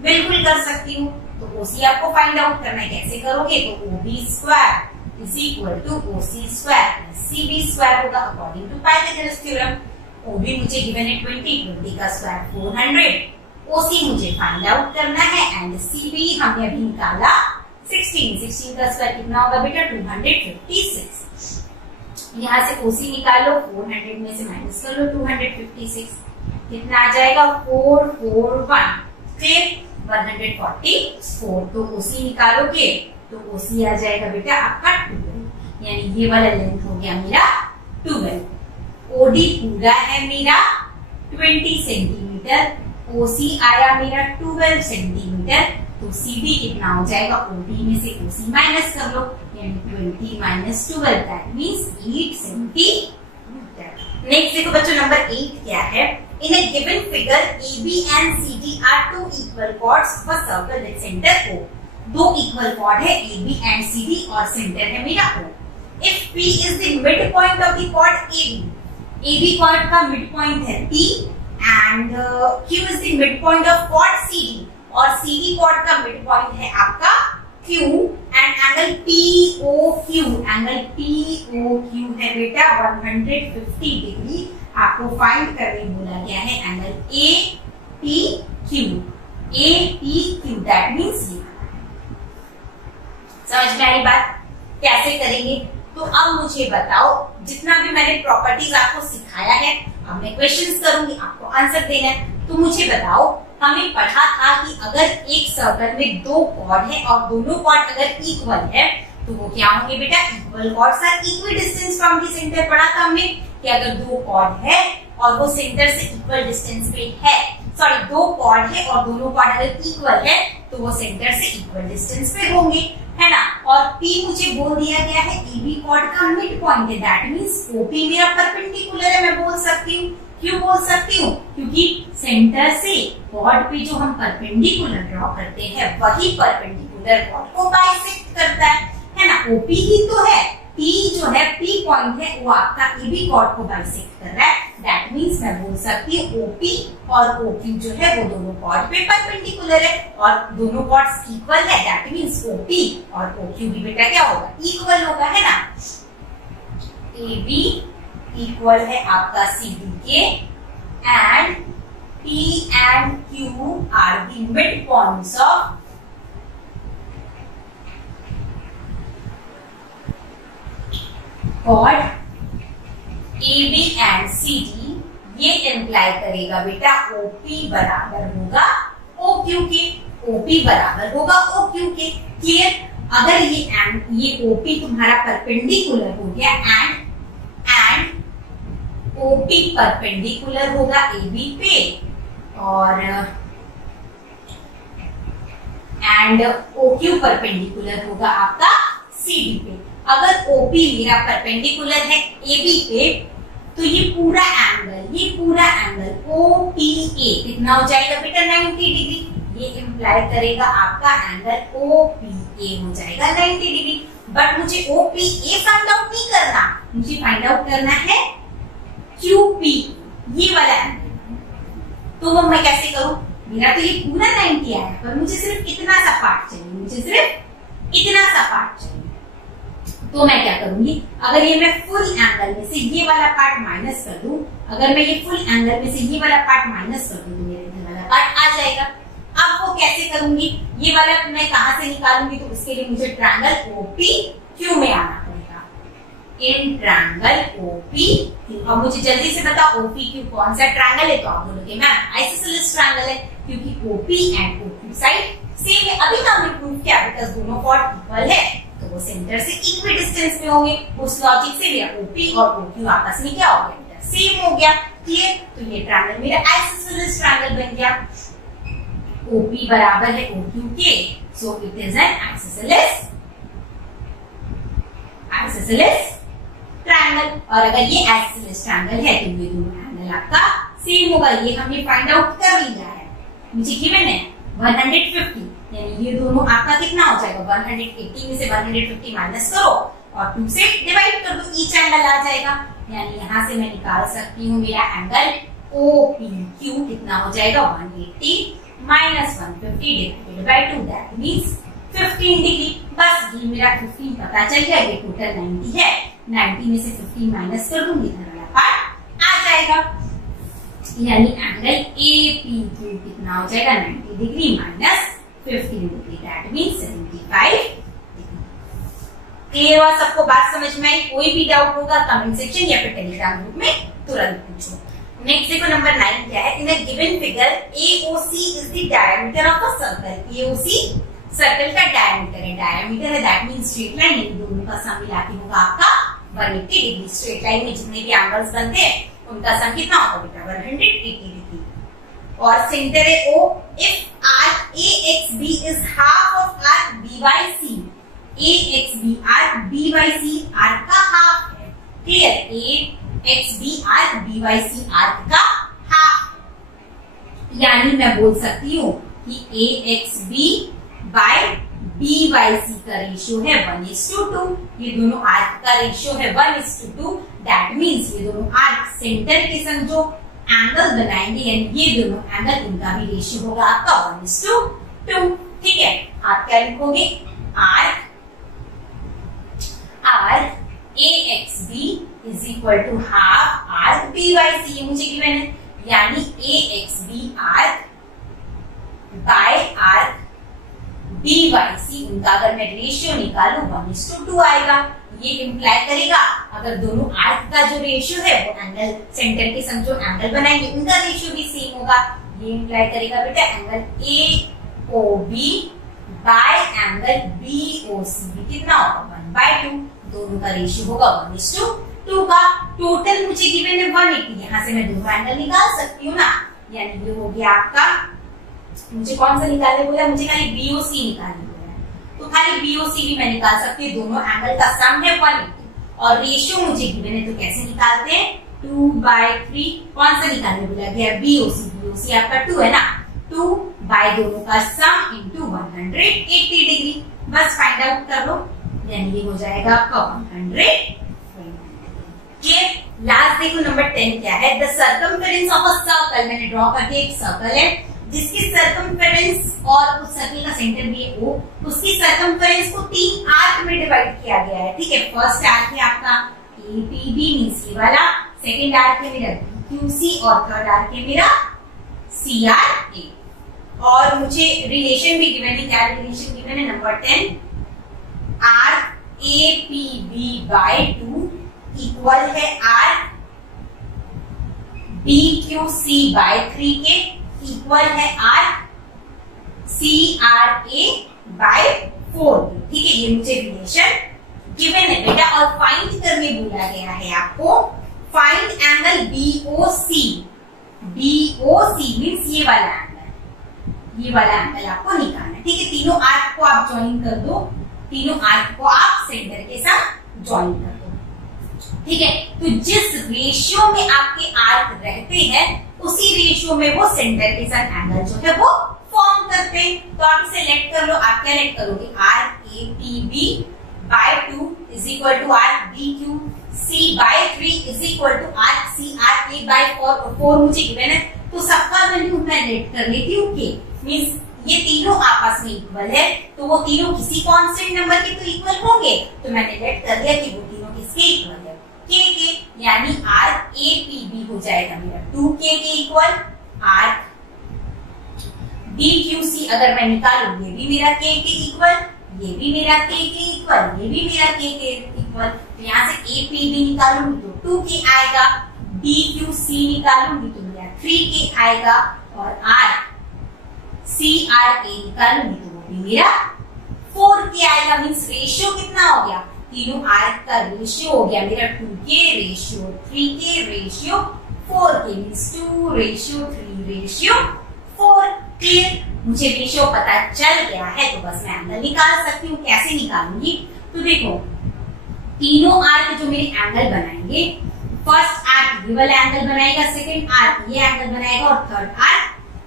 बिल्कुल कर सकती हूँ। तो OC आपको फाइंड आउट करना है, कैसे करोगे? तो OB square is equal to OC square plus CB square होगा according to Pythagoras theorem. OB मुझे गिवन है 20 का स्क्वायर 400, OC मुझे फाइंड आउट करना है एंड CB हमने अभी निकाला 16 का स्क्वायर कितना होगा बेटा? 256। यहाँ से OC निकालो, 400 में से माइनस कर लो 256, कितना आ जाएगा? 441, फिर 144। तो OC निकालोगे तो OC आ जाएगा बेटा आपका 12, यानी ये वाला लेंथ हो गया मेरा 12। OD पूरा है मेरा 20 सेंटीमीटर, OC आया मेरा 12 सेंटीमीटर, तो CB कितना हो जाएगा? OD में से OC माइनस कर लो, यानी 20 minus 12, that means 8 centimetre. Next देखो बच्चों नंबर 8 क्या है? In a given figure, AB and CD are two equal chords for circle with center O. दो इक्वल chord है AB and CD और सेंटर है मेरा O. If P is the midpoint of the chord AB chord का midpoint है P and Q is the midpoint of chord CD और CD chord का midpoint है आपका Q and angle POQ, angle POQ है बेटा 150 डिग्री। आपको फाइंड करने बोला गया है एंगल APQ, दैट मीन्स ये। समझ में आई बात? कैसे करेंगे? तो अब मुझे बताओ, जितना भी मैंने प्रॉपर्टीज आपको सिखाया है, अब मैं क्वेश्चंस करूंगी, आपको आंसर देना है। तो मुझे बताओ, हमें पढ़ा था कि अगर एक सर्कल में दो कॉर्ड है और दोनों कॉर्ड अगर इक्वल है तो वो क्या होंगे बेटा? Equal chords are equal distance from the centre. पढ़ा था हमने कि अगर दो कॉर्ड है और वो सेंटर से इक्वल डिस्टेंस पे है, सॉरी दो कॉर्ड है और दोनों कॉर्ड अगर इक्वल है तो वो सेंटर से इक्वल डिस्टेंस पे होंगे, है ना। और P मुझे बोल दिया गया है AB कॉर्ड का मिड पॉइंट है, दैट मींस OP मेरा परपेंडिकुलर है। मैं बोल सकती हूँ, क्यों बोल सकती हूँ? क्योंकि सेंटर से कॉर्ड पे जो हम परपेंडिकुलर ड्रॉ करते हैं वही परपेंडिकुलर कॉर्ड को बाइसेक्ट करता है ना। OP ही तो है, P जो है P पॉइंट है वो आपका AB कॉर्ड को बाइसेक्ट कर रहा है, दैट मींस मैं बोल सकती हूँ OP और OQ जो है वो दोनों कॉर्ड पे परपेंडिकुलर है और दोनों कॉर्ड्स इक्वल है, दैट मींस OP और OQ भी बेटा क्या होगा? इक्वल होगा, है ना। AB इक्वल है आपका CD के and P and Q are the midpoints of chord AB and CD। ये इंप्लाई करेगा बेटा OP बराबर होगा OQ के, OP बराबर होगा OQ के। क्लियर? अगर ये OP तुम्हारा परपेंडिकुलर हो गया एंड OP परपेंडिकुलर होगा AB पे और एंड OQ परपेंडिकुलर होगा आपका CD पे। अगर OP मेरा परपेंडिकुलर है AB पे तो ये पूरा एंगल OPA कितना हो जाएगा बेटा? 90 डिग्री। ये इंप्लाई करेगा आपका एंगल OPA हो जाएगा 90 डिग्री। बट मुझे OPA फाइंड आउट नहीं करना, मुझे फाइंड आउट करना है QP, ये वाला एंगल। तो वो मैं कैसे करूं? मेरा तो ये पूरा 90 आया पर मुझे सिर्फ इतना सा पार्ट चाहिए, मुझे सिर्फ इतना सा पार्ट चाहिए। तो मैं क्या करूंगी? अगर ये मैं फुल एंगल में से ये वाला पार्ट माइनस कर दूं, अगर मैं ये फुल एंगल में से ये वाला पार्ट माइनस कर दूं तो मेरा इधर वाला पार्ट आ जाएगा। अब वो कैसे करूंगी? ये वाला मैं कहां से निकालूंगी? तो उसके लिए मुझे ट्रायंगल OPQ में आना पड़ेगा। In triangle OPQ। अब मुझे जल्दी से बताओ OPQ कौन सा ट्रायंगल है? तो आप बोलोगे मैम आइसोसेलेस ट्रायंगल है, क्योंकि OP and OQ side same है। अभी तो हमने प्रूव किया बिकॉज़ दोनों कॉर्ड इक्वल है तो वो सेंटर से इक्वल डिस्टेंस पे होंगे। उस लॉजिक से मेरा OP और OQ आपस में क्या हो गया? सेम हो गया। क्लियर? तो ये ट्रायंगल मेरा आइसोसेलेस ट्रायंगल बन गया। OP बराबर है OQ के, so it is an isosceles triangle. और अगर ये आइसोसेलेस ट्रायंगल है तो ये दोनों एंगल आपका सेम होगा। ये हमने फाइंड आउट कर लिया है, मुझे गिवन है 150, यानी ये दोनों आपका कितना हो जाएगा 180 में से 150 माइनस करो और 2 से डिवाइड कर दो, ईच एंगल आ जाएगा। यानी यहाँ से मैं निकाल सकती हूँ मेरा एंगल OPQ कितना हो जाएगा 180 minus 150 divided by 2, that means 15 degree. बस ये मेरा 15 पता चल गया, ये टोटल 90 है, 90 में से 15 माइनस कर दूंगी, इधर वाला पार्ट आ जाएगा। यानी एंगल APQ कितना हो जाएगा 90 degree minus 15 degree, that means 75 degree. Clear हुआ सबको, बात समझ में आई? कोई भी डाउट होगा कमेंट सेक्शन या फिर टेलीग्राम ग्रुप में तुरंत पूछो। नेक्स्ट देखो नंबर 9 क्या है। In a given figure AOC is the diameter of a circle. AOC circle का डायमीटर है, डायमीटर है दैट मींस स्ट्रेट लाइन, इन दोनों का सम मिला के होगा आपका 180 डिग्री। स्ट्रेट लाइन में जितने भी एंगल्स बनते हैं उनका सम कितना होगा बेटा 180 डिग्री। और सेंटर है O। If arc AXB is half of arc BYC, AXB arc BYC arc का हाफ है, clear? AXB arc BYC arc का हाफ, यानी मैं बोल सकती हूँ कि AXB बाय BYC का रेशियो है 1:2। ये दोनों आर्क का रेशियो है 1:2, दैट मींस ये दोनों आर्क सेंटर के संग जो एंगल बनाएंगे, यानी ये दोनों एंगल, इनका भी रेशियो होगा आपका 1:2। ठीक है, आप क्या लिखोगे? Arc AXB is equal to half arc BYC, ये मुझे गिवन है, यानी AXB arc by arc BYC, उनका अगर मैं रेशियो निकालूं 1:2 आएगा। ये इंप्लाई करेगा अगर दोनों आर्क का जो रेशियो है वो एंगल सेंटर के संग जो एंगल बनाएंगे उनका रेशियो भी सेम होगा। ये इंप्लाई करेगा बेटा angle AOB bye angle BOC भी कितना होगा 1/2, दोनों का रेशियो होगा 1:2 का। टोटल मुझे गिवन है 180, यहाँ से मैं दोनों एंगल निकाल सकती हूँ ना, यानी ये हो गया आपका, मुझे कौन सा निकालने बोला? मुझे खाली BOC निकालने बोला है, तो खाली BOC भी मैं निकाल सकती हूँ। दोनों एंगल का सम है 180 और रेशियो मुझे गिवन है, तो कैसे निकालते हैं? 2/3। कौन सा निकालने बोला गया? BOC। BOC आपका 2 है ना, 2 बाय दोनों का सम इंटू 180 डिग्री, बस फाइंड आउट कर लो, यानी ये हो जाएगा आपका 100। लास्ट देखो नंबर 10 क्या है। The circumference of a circle, मैंने ड्रॉ कर दिया एक सर्कल है जिसकी सर्कमफेरेंस और उस सर्कल का सेंटर भी है O, उसकी सर्कमफेरेंस को 3 आर्क में डिवाइड किया गया है। ठीक है, फर्स्ट आर्क है आपका APB मींस ये वाला, सेकंड आर्क है मेरा BQC और थर्ड आर्क है मेरा CRA। और मुझे रिलेशन भी गिवन है, क्या रिलेशन गिवन है? Number 10, arc APB by 2 equal है आर्क BQC बाय 3 के इक्वल है आर्क CRA बाय 4। ठीक है, ये मुझे रिलेशन गिवन है बेटा। और फाइंड करने बोला गया है आपको, find angle BOC। BOC means ये वाला एंगल, ये वाला एंगल आपको निकालना है। ठीक है, तीनों आर्क को आप ज्वाइन कर दो, तीनों आर्क को आप सेंटर के साथ ज्वाइन कर दो। ठीक है, तो जिस रेशियो में आपके आर्क रहते हैं उसी रेशियो में वो सेंटर के साथ एंगल जो है वो फॉर्म करते हैं। तो आप इसे लेट कर लो, आप क्या लेट करोगे? Arc APB by 2 is equal to arc BQC by 3 is equal to arc CRA by 4 मुझे गिवन है, तो सबका वैल्यू मैं लेट कर लेती हूँ K, मींस ये तीनों आपस में इक्वल है, तो वो तीनों किसी कांस्टेंट नंबर के तो इक्वल होंगे, तो मैंने लेट कर दिया कि वो तीनों किसके इक्वल है? K के, यानी आर्क APB हो जाएगा मेरा 2K के इक्वल, आर्क BQC अगर मैं निकालू ये भी मेरा K के इक्वल, ये भी मेरा K के इक्वल, ये भी मेरा K के इक्वल, तो यहाँ से APB निकालूंगी तो 2K आएगा, BQC निकालूंगी तो मेरा 3K आएगा, और आर्क CRA निकालूंगी तो वो भी मेरा 4K आएगा। मींस रेशियो कितना हो गया? तीनों आर्क का रेशियो हो गया मेरा 2K ratio 3K ratio 4K, means 2:3:4। Clear? मुझे रेशियो पता चल गया है तो बस मैं एंगल निकाल सकती हूँ। कैसे निकालूंगी? तो देखो, तीनों आर्क जो मेरे एंगल बनाएंगे, फर्स्ट आर्क ये वाला एंगल बनाएगा, सेकंड आर्क ये एंगल बनाएगा और थर्ड आर्क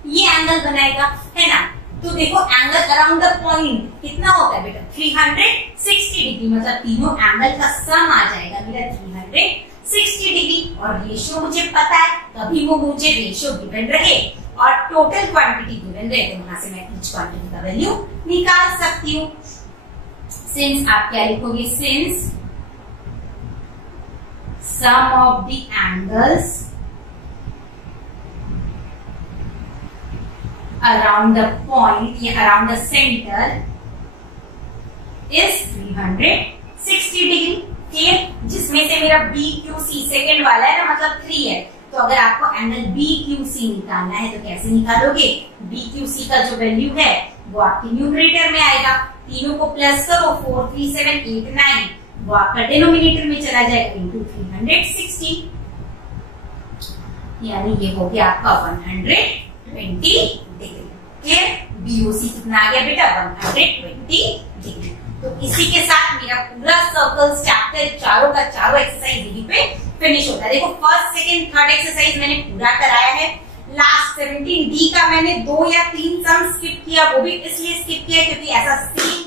ये एंगल बनाएगा, है ना। तो देखो एंगल अराउंड द पॉइंट कितना होता है बेटा 360 डिग्री, मतलब तीनों एंगल का सम आ जाएगा मेरा 360 डिग्री। और रेशियो मुझे पता है, कभी वो मुझे रेशियो गिवन रहे और टोटल क्वांटिटी गिवन रहे तो वहां से मैं ईच क्वांटिटी का वैल्यू निकाल सकती हूँ। सिंस आप क्या लिखोगे, since sum of the angles around the point या around the center is 360 degree. ठीक, जिसमें से मेरा BQC सेकंड वाला है ना, मतलब 3 है। तो अगर आपको एंगल BQC निकालना है तो कैसे निकालोगे, BQC का जो वैल्यू है वो आपके न्यूमरेटर में आएगा, तीनों को प्लस करो 4 3 7 8 9, वो आपका डिनोमिनेटर में चला जाएगा इंटू 360, यानी ये हो गया आपका 120 डिग्री। क्लियर, बीओसी कितना आ गया बेटा 120 डिग्री। तो इसी के साथ मेरा पूरा सर्कल्स चैप्टर चारों का चारों एक्सरसाइज यहीं पे फिनिश होता है। देखो फर्स्ट सेकंड थर्ड एक्सरसाइज मैंने पूरा कराया है। लास्ट 17D का मैंने 2 या 3 सम स्किप किया, वो भी इसलिए स्किप किया क्योंकि ऐसा सेम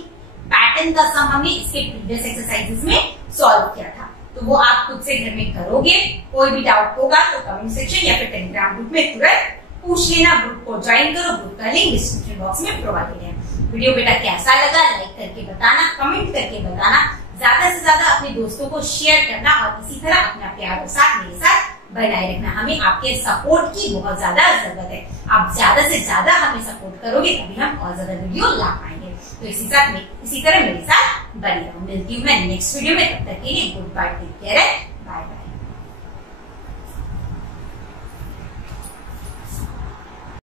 पैटर्न का सम हमने इसके प्रीवियस एक्सरसाइजेस में सॉल्व किया था। तो वो आप खुद से घर में करोगे। कोई भी डाउट होगा तो कमेंट सेक्शन या फिर टेलीग्राम ग्रुप में तुरंत पूछ लेना। ग्रुप को ज्वाइन करो, ग्रुप का लिंक डिस्क्रिप्शन बॉक्स में प्रोवाइडेड है। वीडियो बेटा कैसा लगा लाइक करके बताना, कमेंट करके बताना, ज्यादा से ज्यादा अपने दोस्तों को शेयर करना और इसी तरह अपना प्यार और साथ मेरे साथ बनाए रखना। हमें आपके सपोर्ट की बहुत ज्यादा जरूरत है। आप ज्यादा से ज्यादा हमें सपोर्ट करोगे तभी हम और ज्यादा वीडियो ला पाएंगे। तो इसी तरह मेरे साथ बने रहो। मिलती हूँ मैं नेक्स्ट वीडियो में, तब तक के लिए गुड बाय, टेक केयर।